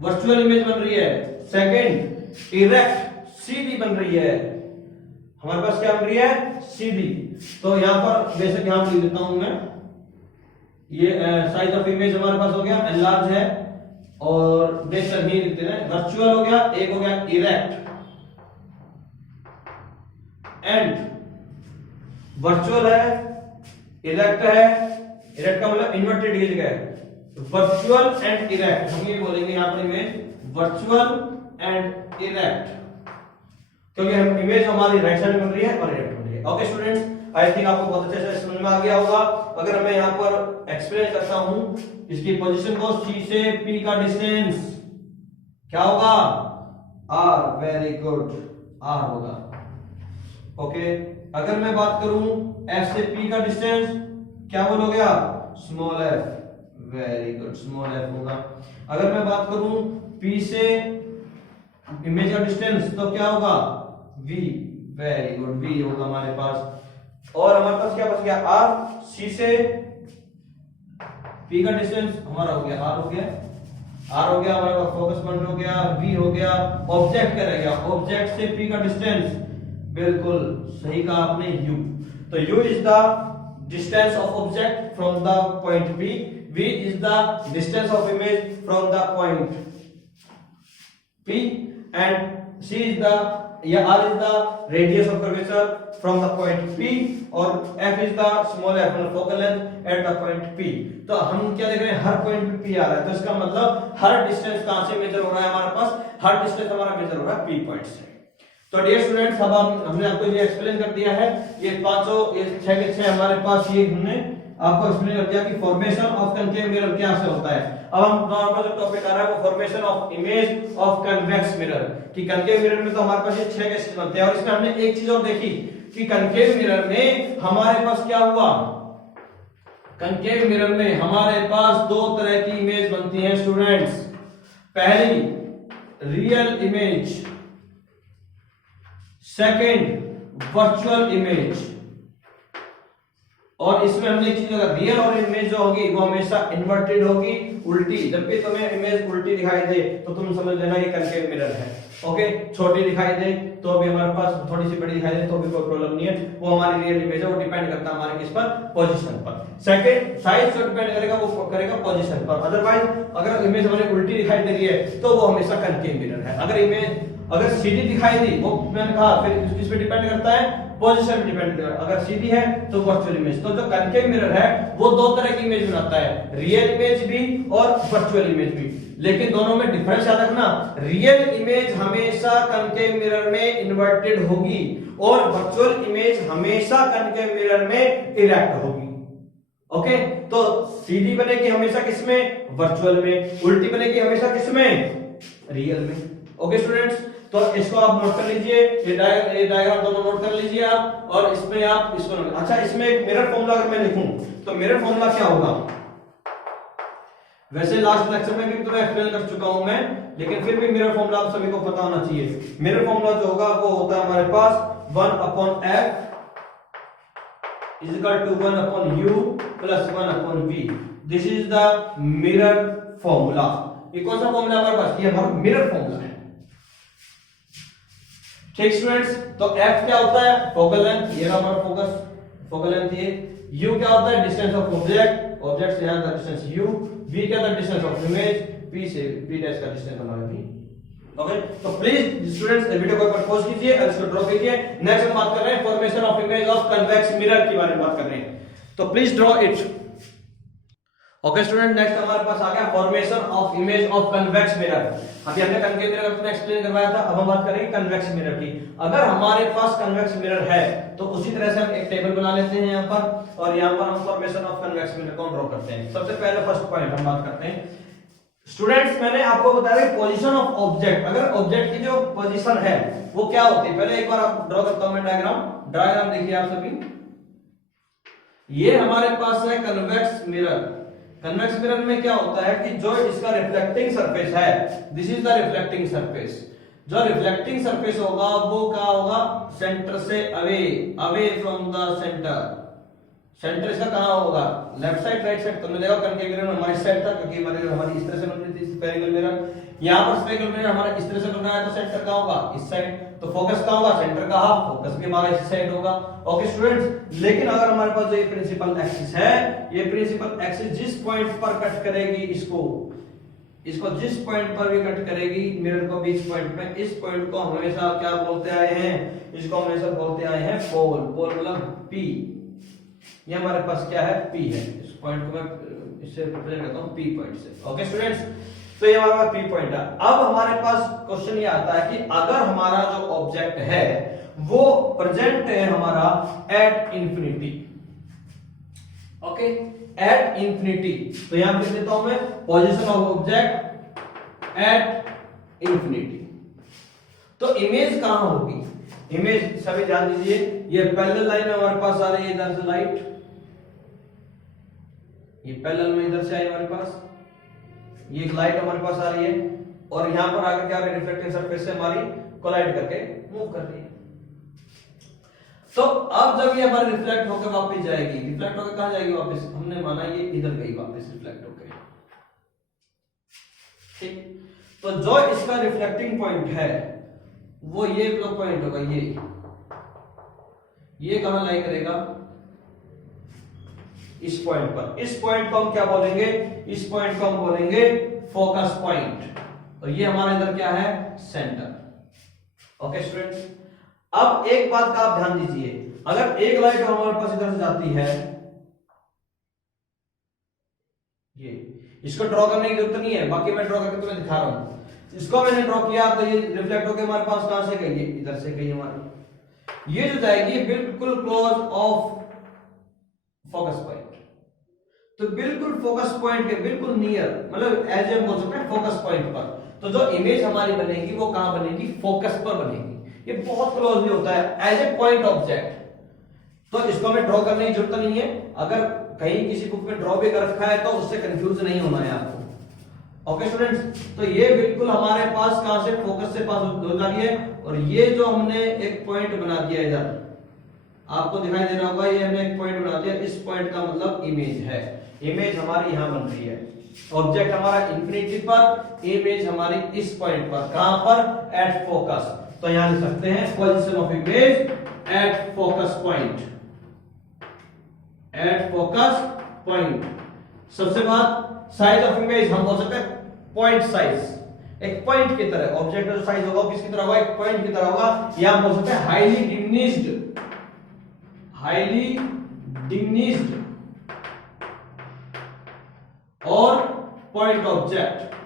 वर्चुअल इमेज बन रही है। सेकंड, इरेक्ट, सीधी बन रही है, हमारे पास क्या बन रही है, सीधी। तो यहां पर बेशक यहां पर लिख देता हूं मैं, ये साइज ऑफ इमेज हमारे पास हो गया, एनलार्ज है, और बेशक ही लिखते हैं, वर्चुअल हो गया, एक हो गया इरेक्ट, एंड वर्चुअल है, इरेक्ट है, इरेक्ट का मतलब इन्वर्टेड की जगह है, वर्चुअल एंड इरेक्ट, हम ये बोलेंगे यहां पर इमेज वर्चुअल एंड इरेक्ट, क्योंकि हम इमेज हमारी राइट साइड में बन रही है और इरेक्ट बन रही है। ओके स्टूडेंट्स, आई थिंक आपको बहुत अच्छे से समझ में आ गया होगा। अगर मैं यहां पर एक्सप्लेन करता हूं इसकी पोजीशन को, सी से पी का डिस्टेंस क्या होगा, आर, वेरी गुड, आर होगा। ओके, अगर मैं बात करूं एफ से पी का डिस्टेंस, क्या बोलोगे आप, small F, very good, small F होगा। अगर मैं बात करूं पी से इमेज का डिस्टेंस, तो क्या होगा, वी, वेरी गुड, वी होगा हमारे पास। और हमारे पास क्या बच गया, आर, सी से पी का डिस्टेंस हमारा हो गया, आर हो गया, आर हो गया हमारे पास, फोकस पॉइंट हो गया, वी हो गया, ऑब्जेक्ट क्या रह गया, ऑब्जेक्ट से पी का डिस्टेंस, बिल्कुल सही कहा आपने, u। तो u is the distance of object from the point p, v is the distance of image from the point p, and c is the, या r is the radius of curvature from the point p, और f is the small f, focal length at the point p। तो हम क्या देख रहे हैं, हर point पे p आ रहा है, तो इसका मतलब हर डिस्टेंस कहां से मेजर हो रहा है हमारे पास, हर डिस्टेंस हमारा मेजर हो रहा है p पॉइंट से। तो डियर स्टूडेंट्स, अब हमने आपको ये एक्सप्लेन कर दिया है, ये 500, ये 6 के 6 हमारे पास, ये हमने आपको एक्सप्लेन कर दिया कि फॉर्मेशन ऑफ कनकेव मिरर क्या से होता है। अब हम हमारा जो टॉपिक आ रहा है वो formation of image of convex mirror, कि कनकेव मिरर में तो हमारे पास ये 6 केसेस बनते हैं, और इसमें हमने एक चीज और देखी कि कनकेव मिरर में हमारे पास क्या हुआ, कनकेव मिरर में हमारे पास दो तरह की इमेज बनती है स्टूडेंट्स। पहली real image, second virtual image. और इसमें हमने एक चीज लगा, रियल और इमेज जो होगी वो हमेशा इन्वर्टेड होगी, उल्टी। जब भी तुम्हें इमेज उल्टी दिखाई दे तो तुम समझ लेना ये कनकेव मिरर है। ओके, छोटी दिखाई दे तो भी हमारे पास, थोड़ी सी बड़ी दिखाई दे तो भी कोई प्रॉब्लम नहीं है, वो हमारी रियल इमेज है, वो डिपेंड करता है हमारे किस पर, पोजीशन पर। सेकंड, साइज जो डिपेंड करेगा वो करेगा पोजीशन पर। अदरवाइज अगर इमेज हमारी उल्टी दिखाई दे रही है तो वो हमेशा कनकेव मिरर है। अगर इमेज अगर सीधी दिखाई दी, वो मैंने कहा फिर किस पे डिपेंड करता है, पोजीशन पे डिपेंड करता है। अगर सीधी है तो वर्चुअल इमेज। तो जो कनकेव मिरर है वो दो तरह की इमेज बनाता है, रियल इमेज भी और वर्चुअल इमेज भी। लेकिन दोनों में डिफरेंस याद रखना, रियल इमेज हमेशा कनकेव मिरर में इन्वर्टेड होगी और वर्चुअल इमेज हमेशा कनकेव मिरर में इरेक्ट होगी। ओके, तो सीधी बनेगी हमेशा किसमें, वर्चुअल में, उल्टी बनेगी हमेशा किसमें, रियल में। ओके स्टूडेंट्स, तो इसको आप नोट कर लीजिए, ये डायग्राम दोनों नोट कर लीजिए आप, और इसमें आप इसको अच्छा, इसमें एक मिरर फॉर्मूला अगर मैं लिखूं तो मिरर फॉर्मूला क्या होगा। वैसे लास्ट लेक्चर में भी तुम्हें एक्सप्लेन कर चुका हूं मैं, लेकिन फिर भी मिरर फॉर्मूला आप सभी को पता होना चाहिए। मिरर फॉर्मूला जो होगा वो होता है हमारे पास 1/f is equal to 1/u plus 1/v। This is the mirror formula. ये कौन सा फॉर्मूला हमारे पास, ये हमारा मिरर फॉर्मूला है। ठीक स्टूडेंट्स, तो f क्या होता है, फोकल लेंथ, ये हमारा फोकल लेंथ ये। u क्या होता है, डिस्टेंस ऑफ ऑब्जेक्ट, ऑब्जेक्ट से यहां का डिस्टेंस u। v क्या था, डिस्टेंस ऑफ इमेज, p से p डैश का डिस्टेंस हमारा v। ओके, तो प्लीज स्टूडेंट्स वीडियो को एक बार पॉज कीजिए और इसको ड्रॉ कीजिए। नेक्स्ट हम बात कर रहे हैं formation of image of convex mirror के बारे में बात कर रहे हैं, तो please draw it. Okay student, next हमारे पास आ गया formation of image of convex mirror. अभी हमने कनकेव मिरर का एक्सप्लेन करवाया था, अब हम बात करेंगे कन्वेक्स मिरर की। अगर हमारे पास कन्वेक्स मिरर है तो उसी तरह से हम एक टेबल बना लेते हैं यहाँ पर, और यहाँ पर हम फॉर्मेशन ऑफ कन्वेक्स मिरर को ड्रॉ करते हैं। सबसे पहले फर्स्ट पॉइंट हम बात करते हैं स्टूडेंट्स, मैंने आपको बताया पोजीशन ऑफ ऑब्जेक्ट। अगर ऑब्जेक्ट की जो पोजीशन है वो क्या होती है, पहले एक बार आप ड्रॉ करता हूं मैं डायग्राम देखिए आप सभी। ये हमारे पास है कन्वेक्स मिरर। कन्वेक्स मिरर में क्या होता है कि जो इसका रिफ्लेक्टिंग सरफेस है, this is the reflecting surface. जो रिफ्लेक्टिंग सरफेस होगा वो क्या होगा, सेंटर से away from the centre. Centre इसका कहां होगा, लेफ्ट साइड राइट साइड। तुमने देखा कनकेव मिरर हमारी साइड था, क्योंकि हमारी इस तरह से बन रही थी स्फेरिकल मिरर। यहां पर स्फेरिकल मिरर हमारा इस तरह से बन रहा है, तो सेंटर कहां होगा, इस साइड। तो फोकस कहां होगा, सेंटर का हाफ, फोकस भी हमारा इस साइड होगा। ओके स्टूडेंट्स, लेकिन अगर हमारे पास जो ये प्रिंसिपल एक्सिस है, ये प्रिंसिपल एक्सिस जिस पॉइंट पर कट करेगी इसको जिस पॉइंट पर भी कट करेगी मिरर को भी इस पॉइंट में, इस पॉइंट को हमेशा क्या बोलते आए हैं, इसको हमेशा बोलते आए हैं पोल। पोल मतलब P। ये हमारे पास क्या है, P है। इस पॉइंट को मैं इससे रिप्रेजेंट करता हूं P पॉइंट से। ओके स्टूडेंट्स, तो ये हमारा P पॉइंट है। अब हमारे पास क्वेश्चन ये आता है कि अगर हमारा जो ऑब्जेक्ट है वो प्रेजेंट है हमारा eight infinity. Okay, at infinity, तो यहां पे देता हूं मैं position of object at infinity. तो इमेज कहां होगी, इमेज सभी जान लीजिए, ये पैरेलल लाइन हमारे पास आ रही है इधर से लाइट, ये पैरेलल में इधर से आई हमारे पास, ये एक लाइट हमारे पास आ रही है, और यहां पर आकर क्या रिफ्लेक्टिंग सरफेस से हमारी कोलाइड करके मूव कर रही है। तो अब जब ये हमारी रिफ्लेक्ट होकर वापस जाएगी, रिफ्लेक्ट होकर कहां जाएगी वापस, हमने माना ये इधर गई वापस रिफ्लेक्ट होकर। ठीक, तो जो इसका रिफ्लेक्टिंग पॉइंट है वो ये ब्लॉक पॉइंट होगा, ये कहां लाई करेगा, इस पॉइंट पर। इस पॉइंट को हम क्या बोलेंगे, इस पॉइंट को हम बोलेंगे फोकस पॉइंट, और ये हमारा इधर क्या है, सेंटर। ओके स्टूडेंट्स, अब एक बात का आप ध्यान दीजिए, अगर एक लाइट हमारे पास इधर से जाती है, ये इसको ड्रॉ करने की जरूरत नहीं है, बाकी मैं ड्रॉ करके तुम्हें दिखा रहा हूं। इसको मैंने ड्रॉ किया तो ये रिफ्लेक्ट होकर हमारे पास कहां से गई, इधर से गई हमारी। ये जो जाएगी बिल्कुल क्लोज ऑफ फोकस पॉइंट, तो बिल्कुल फोकस पॉइंट के बिल्कुल नियर, मतलब एज हम बोल सकते हैं फोकस पॉइंट पर। तो जो इमेज हमारी बनेगी वो कहां बनेगी, फोकस पर बनेगी। ये बहुत क्लोजली होता है एज ए पॉइंट ऑब्जेक्ट, तो इसको हमें ड्रॉ करने की जरूरत नहीं है। अगर कहीं किसी बुक में ड्रॉ भी कर रखा है तो उससे कंफ्यूज नहीं होना है आपको। ओके स्टूडेंट्स, तो ये बिल्कुल हमारे पास कहां से, फोकस से पास हो जा रही है, और ये जो हमने एक पॉइंट बना दिया इधर, आपको दिखाई दे रहा होगा, ये हमने एक पॉइंट बना दिया, इस पॉइंट का मतलब इमेज है। इमेज हमारी यहां बन रही है, ऑब्जेक्ट हमारा इंफिनिटी पर, इमेज हमारी इस पॉइंट पर, कहां पर, एट फोकस। तो यहां लिख सकते हैं position of image at focus point, at focus point. सबसे बाद साइज ऑफ इमेज हम बोल सकते हैं पॉइंट साइज, एक पॉइंट की तरह ऑब्जेक्ट का जो साइज होगा वो किसकी तरह होगा, एक पॉइंट की तरह होगा। या हम बोल सकते हैं हाईली डिमिनिश्ड, हाईली डिमिनिश्ड और पॉइंट ऑब्जेक्ट,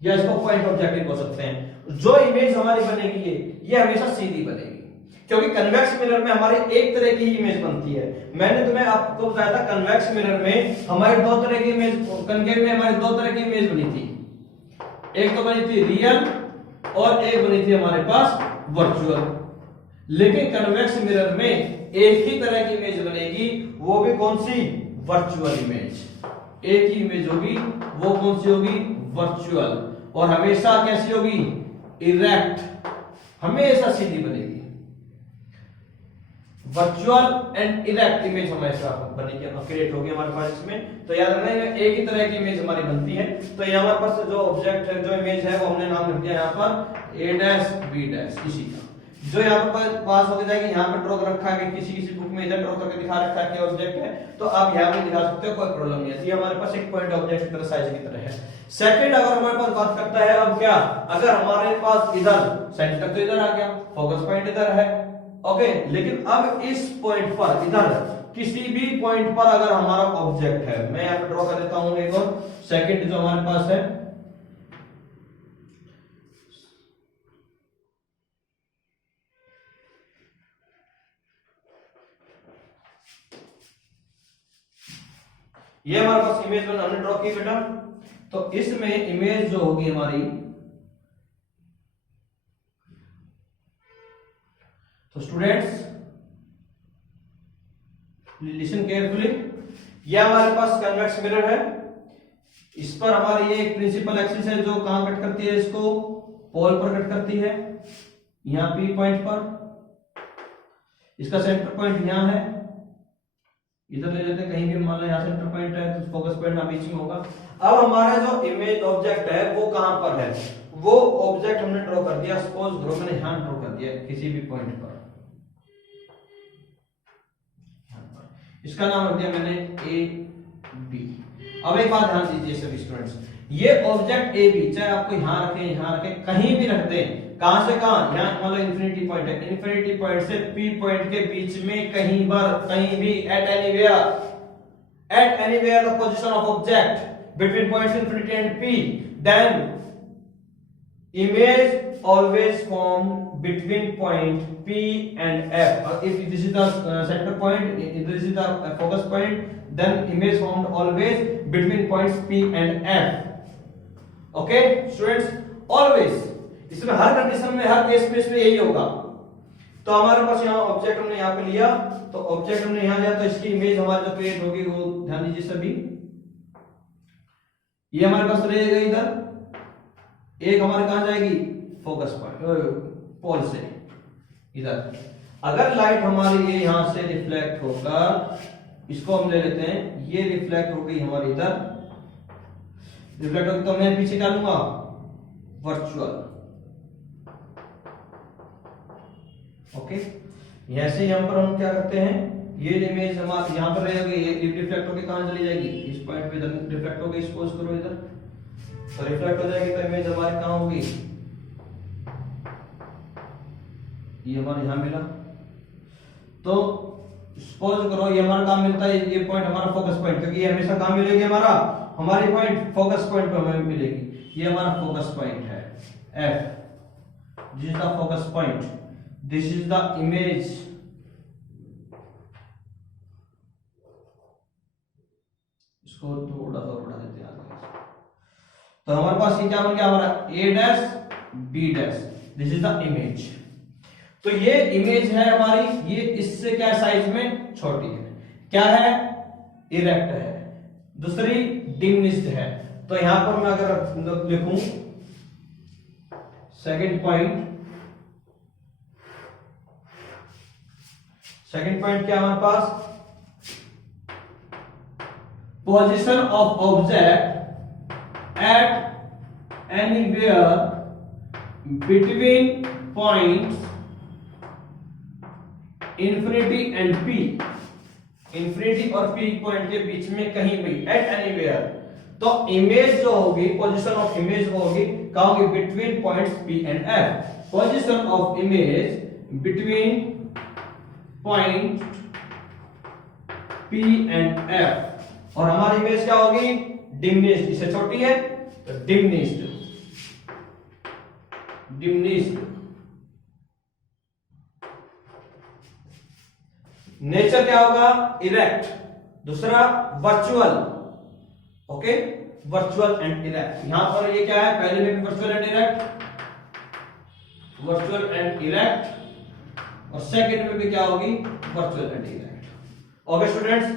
या इसको पॉइंट ऑब्जेक्ट भी बोल सकते हैं। जो इमेज हमारी बनेगी ये हमेशा सीधी बनेगी, क्योंकि कन्वेक्स मिरर में हमारी एक तरह की इमेज बनती है। मैंने तुम्हें आपको बताया था कन्वेक्स मिरर में हमारी दो तरह की इमेज, कनकेव में हमारी दो तरह की इमेज बनी थी, एक तो बनी थी रियल और एक बनी थी हमारे पास वर्चुअल। लेकिन कन्वेक्स मिरर में एक ही तरह की इमेज बनेगी, वो भी कौन सी, वर्चुअल इमेज। एक ही इमेज होगी, वो कौन सी होगी, वर्चुअल, और हमेशा कैसी होगी, इरेक्ट, हमेशा सीधी बनेगी। वर्चुअल एंड इरेक्ट इमेज हमेशा बनेगी, क्रिएट होगी हमारे पास इसमें। तो याद रखना एक ही तरह की इमेज हमारी बनती है। तो ये हमारे पास जो ऑब्जेक्ट है, जो इमेज है, वो हमने नाम लिख दिया यहाँ पर a डैश b डैश, इसी का जो यहाँ पर पास होके जाएगी। यहाँ पर ड्रॉ कर रखा है, किसी बुक में इधर ड्रॉ करके दिखा रखा है कि ऑब्जेक्ट है, तो आप यहाँ पे दिखा सकते हो, कोई प्रॉब्लम नहीं है। ये हमारे पास एक पॉइंट ऑब्जेक्ट की तरह, साइज की तरह है। सेकंड, अगर हमारे पास बात करता है अब क्या, अगर हमारे पास इधर सेंटर तो इधर आ गया, फोकस पॉइंट इधर है, ओके, लेकिन अब इस पॉइंट पर, इधर किसी भी पॉइंट पर अगर हमारा ऑब्जेक्ट है, मैं यहाँ पे ड्रॉ कर देता हूं एक और सेकंड जो हमारे पास है, ये हमारे पास इमेज हमने ड्रॉ की बेटा। तो इसमें इमेज जो होगी हमारी, तो स्टूडेंट्स लिसन केयरफुली, ये हमारे पास कन्वेक्स मिरर है, इस पर हमारी ये एक प्रिंसिपल एक्सिस है जो कहां कट करती है, इसको पोल पर कट करती है, यहां पी पॉइंट पर। इसका सेंटर पॉइंट यहां है, इधर ले लेते हैं कहीं भी, मान लो यहां सेंटर पॉइंट है तो फोकस पॉइंट यहां बीच में होगा। अब हमारा जो इमेज ऑब्जेक्ट है वो कहां पर है, वो ऑब्जेक्ट हमने ड्रॉ कर दिया, सपोज ड्रॉ मैंने यहां ड्रॉ कर दिया किसी भी पॉइंट पर, इसका नाम रख दिया मैंने ए बी। अब एक बात ध्यान दीजिए सभी स्टूडेंट्स, ये ऑब्जेक्ट ए बी चाहे आपको यहां रखें, कहीं भी रख दें, कहां से कहां, यहां मान लो इन्फिनिटी पॉइंट है, इन्फिनिटी पॉइंट से पी पॉइंट के बीच में कहीं पर, कहीं भी, at anywhere the position of object between points infinity and P, then image always formed between point P and F. If this is the center point, if this is the focus point, then image formed always between points P and F. Okay, students, always. इसमें हर condition में, हर case में इसमें यही होगा। तो हमारे पास यहाँ object हमने यहाँ पे लिया, तो ऑब्जेक्ट हमने यहाँ लिया, तो इसकी इमेज हमारी जो क्रिएट होगी वो ध्यान दीजिए सभी, ये हमारे पास रहेगा इधर, एक हमारे कहां जाएगी, फोकस पॉइंट पोल से इधर। अगर लाइट हमारी ये यहां से रिफ्लेक्ट होकर, इसको हम ले लेते हैं, ये रिफ्लेक्ट हो गई हमारी इधर, रिफ्लेक्ट होगी तो मैं पीछे डालूंगा वर्चुअल, ओके। ऐसे यहां पर हम क्या करते हैं, ये इमेज हमारी यहां पर रहेगी, ये रिफ्लेक्ट होकर कहां चली जाएगी, इस पॉइंट पे इधर रिफ्लेक्ट होगी, सपोज करो इधर, तो रिफ्लेक्ट हो जाएगी, तो इमेज हमारी कहां होगी, ये हमारे यहां मिला। तो सपोज करो ये हमारा कहां मिलता है, ये पॉइंट हमारा फोकस पॉइंट, क्योंकि ये हमेशा कहां मिलेगी, हमारी पॉइंट फोकस पॉइंट पे हमें मिलेगी, ये हमारा फोकस पॉइंट है F, this is the focus point, this is the image, इसको थोड़ा सा बढ़ा देते हैं। तो हमारे पास ये क्या बन गया, हमारा A dash B dash, this is the image. तो ये इमेज है हमारी, ये इससे क्या साइज में छोटी है, क्या है, इरेक्ट है, दूसरी डिमिनिश्ड है। तो यहां पर मैं अगर लिखूं सेकंड पॉइंट सेकंड पॉइंट क्या है हमारे पास, position of object at anywhere between points infinity and P, infinity और पी पॉइंट के बीच में कहीं भी, एट एनीवेयर। तो इमेज जो होगी, पोजीशन ऑफ इमेज होगी, क्या होगी, between points P and F. Position of image between point P and F, और हमारी इमेज क्या होगी, डिमिनिश्ड, इससे छोटी है तो डिमिनिश्ड, डिमिनिश्ड। नेचर क्या होगा, इरेक्ट। दूसरा virtual, okay, virtual and erect. यहां पर ये क्या है, पहले में भी virtual and erect, virtual and erect, और सेकंड में भी क्या होगी, virtual and erect. Okay students,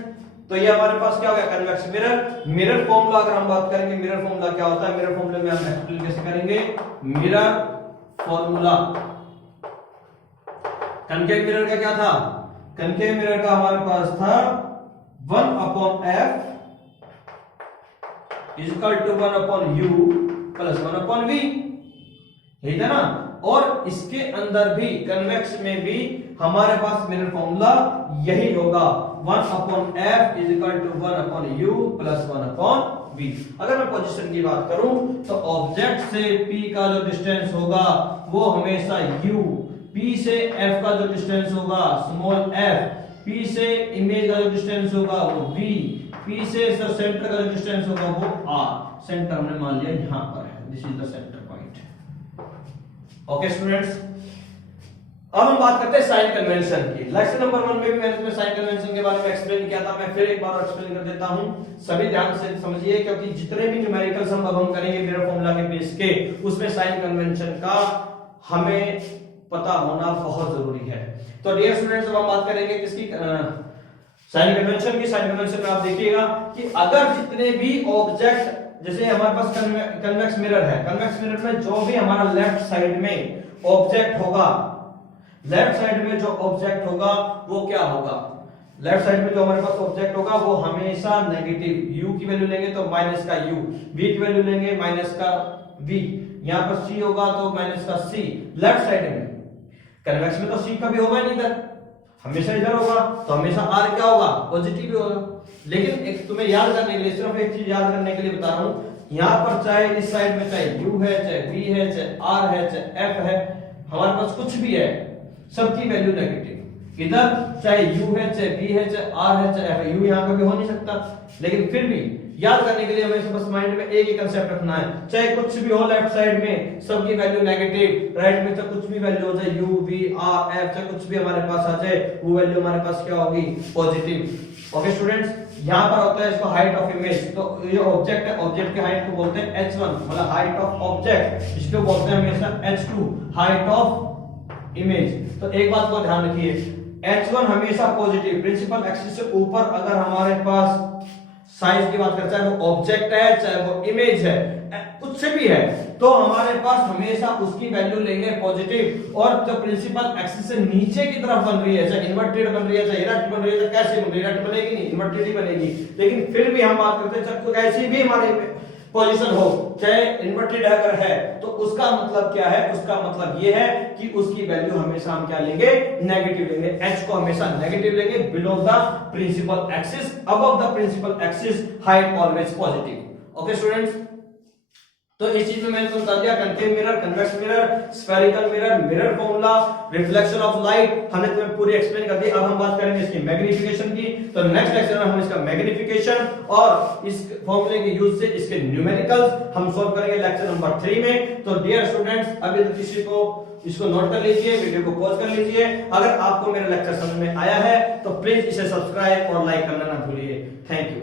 तो ये हमारे पास क्या हो गया, कन्वेक्स मिरर। मिरर फॉर्मूला अगर हम बात करेंगे, मिरर फॉर्मूला क्या होता है, मिरर फॉर्मूले में हम एक्सप्लेन कैसे करेंगे, मिरर फॉर्मूला। कनकेव मिरर का क्या था, कनकेव मिरर का हमारे पास था 1/f is equal to 1/u plus 1/v, ठीक है ना। और इसके अंदर भी, कन्वेक्स में भी हमारे पास मिरर फॉर्मूला यही होगा, 1/f is equal to 1/u plus 1/v। अगर मैं पोजीशन की बात करूं तो ऑब्जेक्ट से p का जो डिस्टेंस होगा वो हमेशा u, p से f का जो डिस्टेंस होगा स्मॉल f, p से इमेज का जो डिस्टेंस होगा वो v, p से सेंटर का जो डिस्टेंस होगा वो r। सेंटर हमने मान लिया यहां पर है, this is the centre point. Okay students, अब हम बात करते हैं साइन कन्वेंशन की। लेक्चर नंबर 1 में भी मैंने तुम्हें साइन कन्वेंशन के बारे में एक्सप्लेन किया था, मैं फिर एक बार एक्सप्लेन कर देता हूं, सभी ध्यान से समझिए, क्योंकि जितने भी न्यूमेरिकल्स हम करेंगे मिरर फॉर्मूला के बेस के, उसमें साइन कन्वेंशन का हमें पता होना बहुत जरूरी है। तो डियर स्टूडेंट्स, अब हम बात करेंगे किसकी, साइन कन्वेंशन की। साइन कन्वेंशन में आप देखिएगा कि अगर जितने भी ऑब्जेक्ट, जैसे हमारे पास कन्वेक्स मिरर है, कन्वेक्स मिरर में जो भी हमारा लेफ्ट साइड में ऑब्जेक्ट होगा, लेफ्ट साइड में जो ऑब्जेक्ट होगा वो क्या होगा, लेफ्ट साइड में जो हमारे पास ऑब्जेक्ट होगा वो हमेशा नेगेटिव, u की वैल्यू लेंगे तो माइनस का u, v की वैल्यू लेंगे माइनस का v, यहां पर c होगा तो माइनस का c। लेफ्ट साइड में, कन्वेक्स में तो c कभी होगा नहीं इधर, हमेशा इधर होगा, तो हमेशा r क्या होगा, पॉजिटिव ही होगा। लेकिन एक तुम्हें याद करने के लिए, सिर्फ एक चीज याद करने के लिए बता रहा हूं, यहां पर चाहे इस साइड में चाहे u है, चाहे v है, चाहे r है, चाहे f है, हमारे पास कुछ भी है, सबकी वैल्यू नेगेटिव। इधर चाहे u है, चाहे v है, चाहे r है, चाहे f है, u यहां कभी हो नहीं सकता। लेकिन फिर भी याद करने के लिए हमें बस माइंड में एक ही कंसेप्ट रखना है, चाहे कुछ भी हो लेफ्ट साइड में सबकी वैल्यू नेगेटिव, राइट में तो कुछ भी वैल्यू हो जाए u v r f, चाहे कुछ भी हमारे पास आ जाए वो वैल्यू हमारे पास क्या होगी, पॉजिटिव। ओके स्टूडेंट्स, यहां पर होता है इसको हाइट ऑफ इमेज। तो ये ऑब्जेक्ट है, ऑब्जेक्ट की हाइट को बोलते हैं h1, मतलब हाइट ऑफ ऑब्जेक्ट, इसको बोलते हैं हमेशा h2, हाइट ऑफ इमेज। तो एक बात को ध्यान रखिए, h1 हमेशा पॉजिटिव, प्रिंसिपल एक्सिस से ऊपर अगर हमारे पास साइज की बात करते हैं, चाहे वो ऑब्जेक्ट है, चाहे वो इमेज है, कुछ से भी है, तो हमारे पास हमेशा उसकी वैल्यू लेंगे पॉजिटिव। और जो प्रिंसिपल एक्सिस से नीचे की तरफ बन रही है, चाहे इन्वर्टेड बन रही है, चाहे इरेक्ट बन रही है, चाहे कैसे बन रही है, इरेक्ट बनेगी नहीं, इन्वर्टेड ही बनेगी। लेकिन फिर भी हम बात करते हैं चाहे कोई ऐसी भी हमारे पोजीशन हो, चाहे इन्वर्टेड अगर है, तो उसका मतलब क्या है, उसका मतलब ये है कि उसकी वैल्यू हमेशा हम क्या लेंगे, नेगेटिव लेंगे, h को हमेशा नेगेटिव लेंगे, below the principal axis, above the principal axis, height always positive. Okay students, तो इस चीज में मैंने तो बता दिया, concave mirror, convex mirror, spherical mirror, mirror formula, reflection of light, हमने तुम्हें पूरी एक्सप्लेन कर दी। अब हम बात करेंगे इसकी मैग्निफिकेशन की। तो नेक्स्ट लेक्चर में हम इसका मैग्निफिकेशन और इस फॉर्मूले के यूज से इसके न्यूमेरिकल्स हम सॉल्व करेंगे लेक्चर नंबर 3 में। तो डियर स्टूडेंट्स, अभी तो किसी को इसको नोट कर लीजिए, वीडियो को पॉज कर लीजिए। अगर आपको मेरा लेक्चर समझ में आया है तो प्लीज इसे सब्सक्राइब और लाइक करना ना भूलिए। Thank you.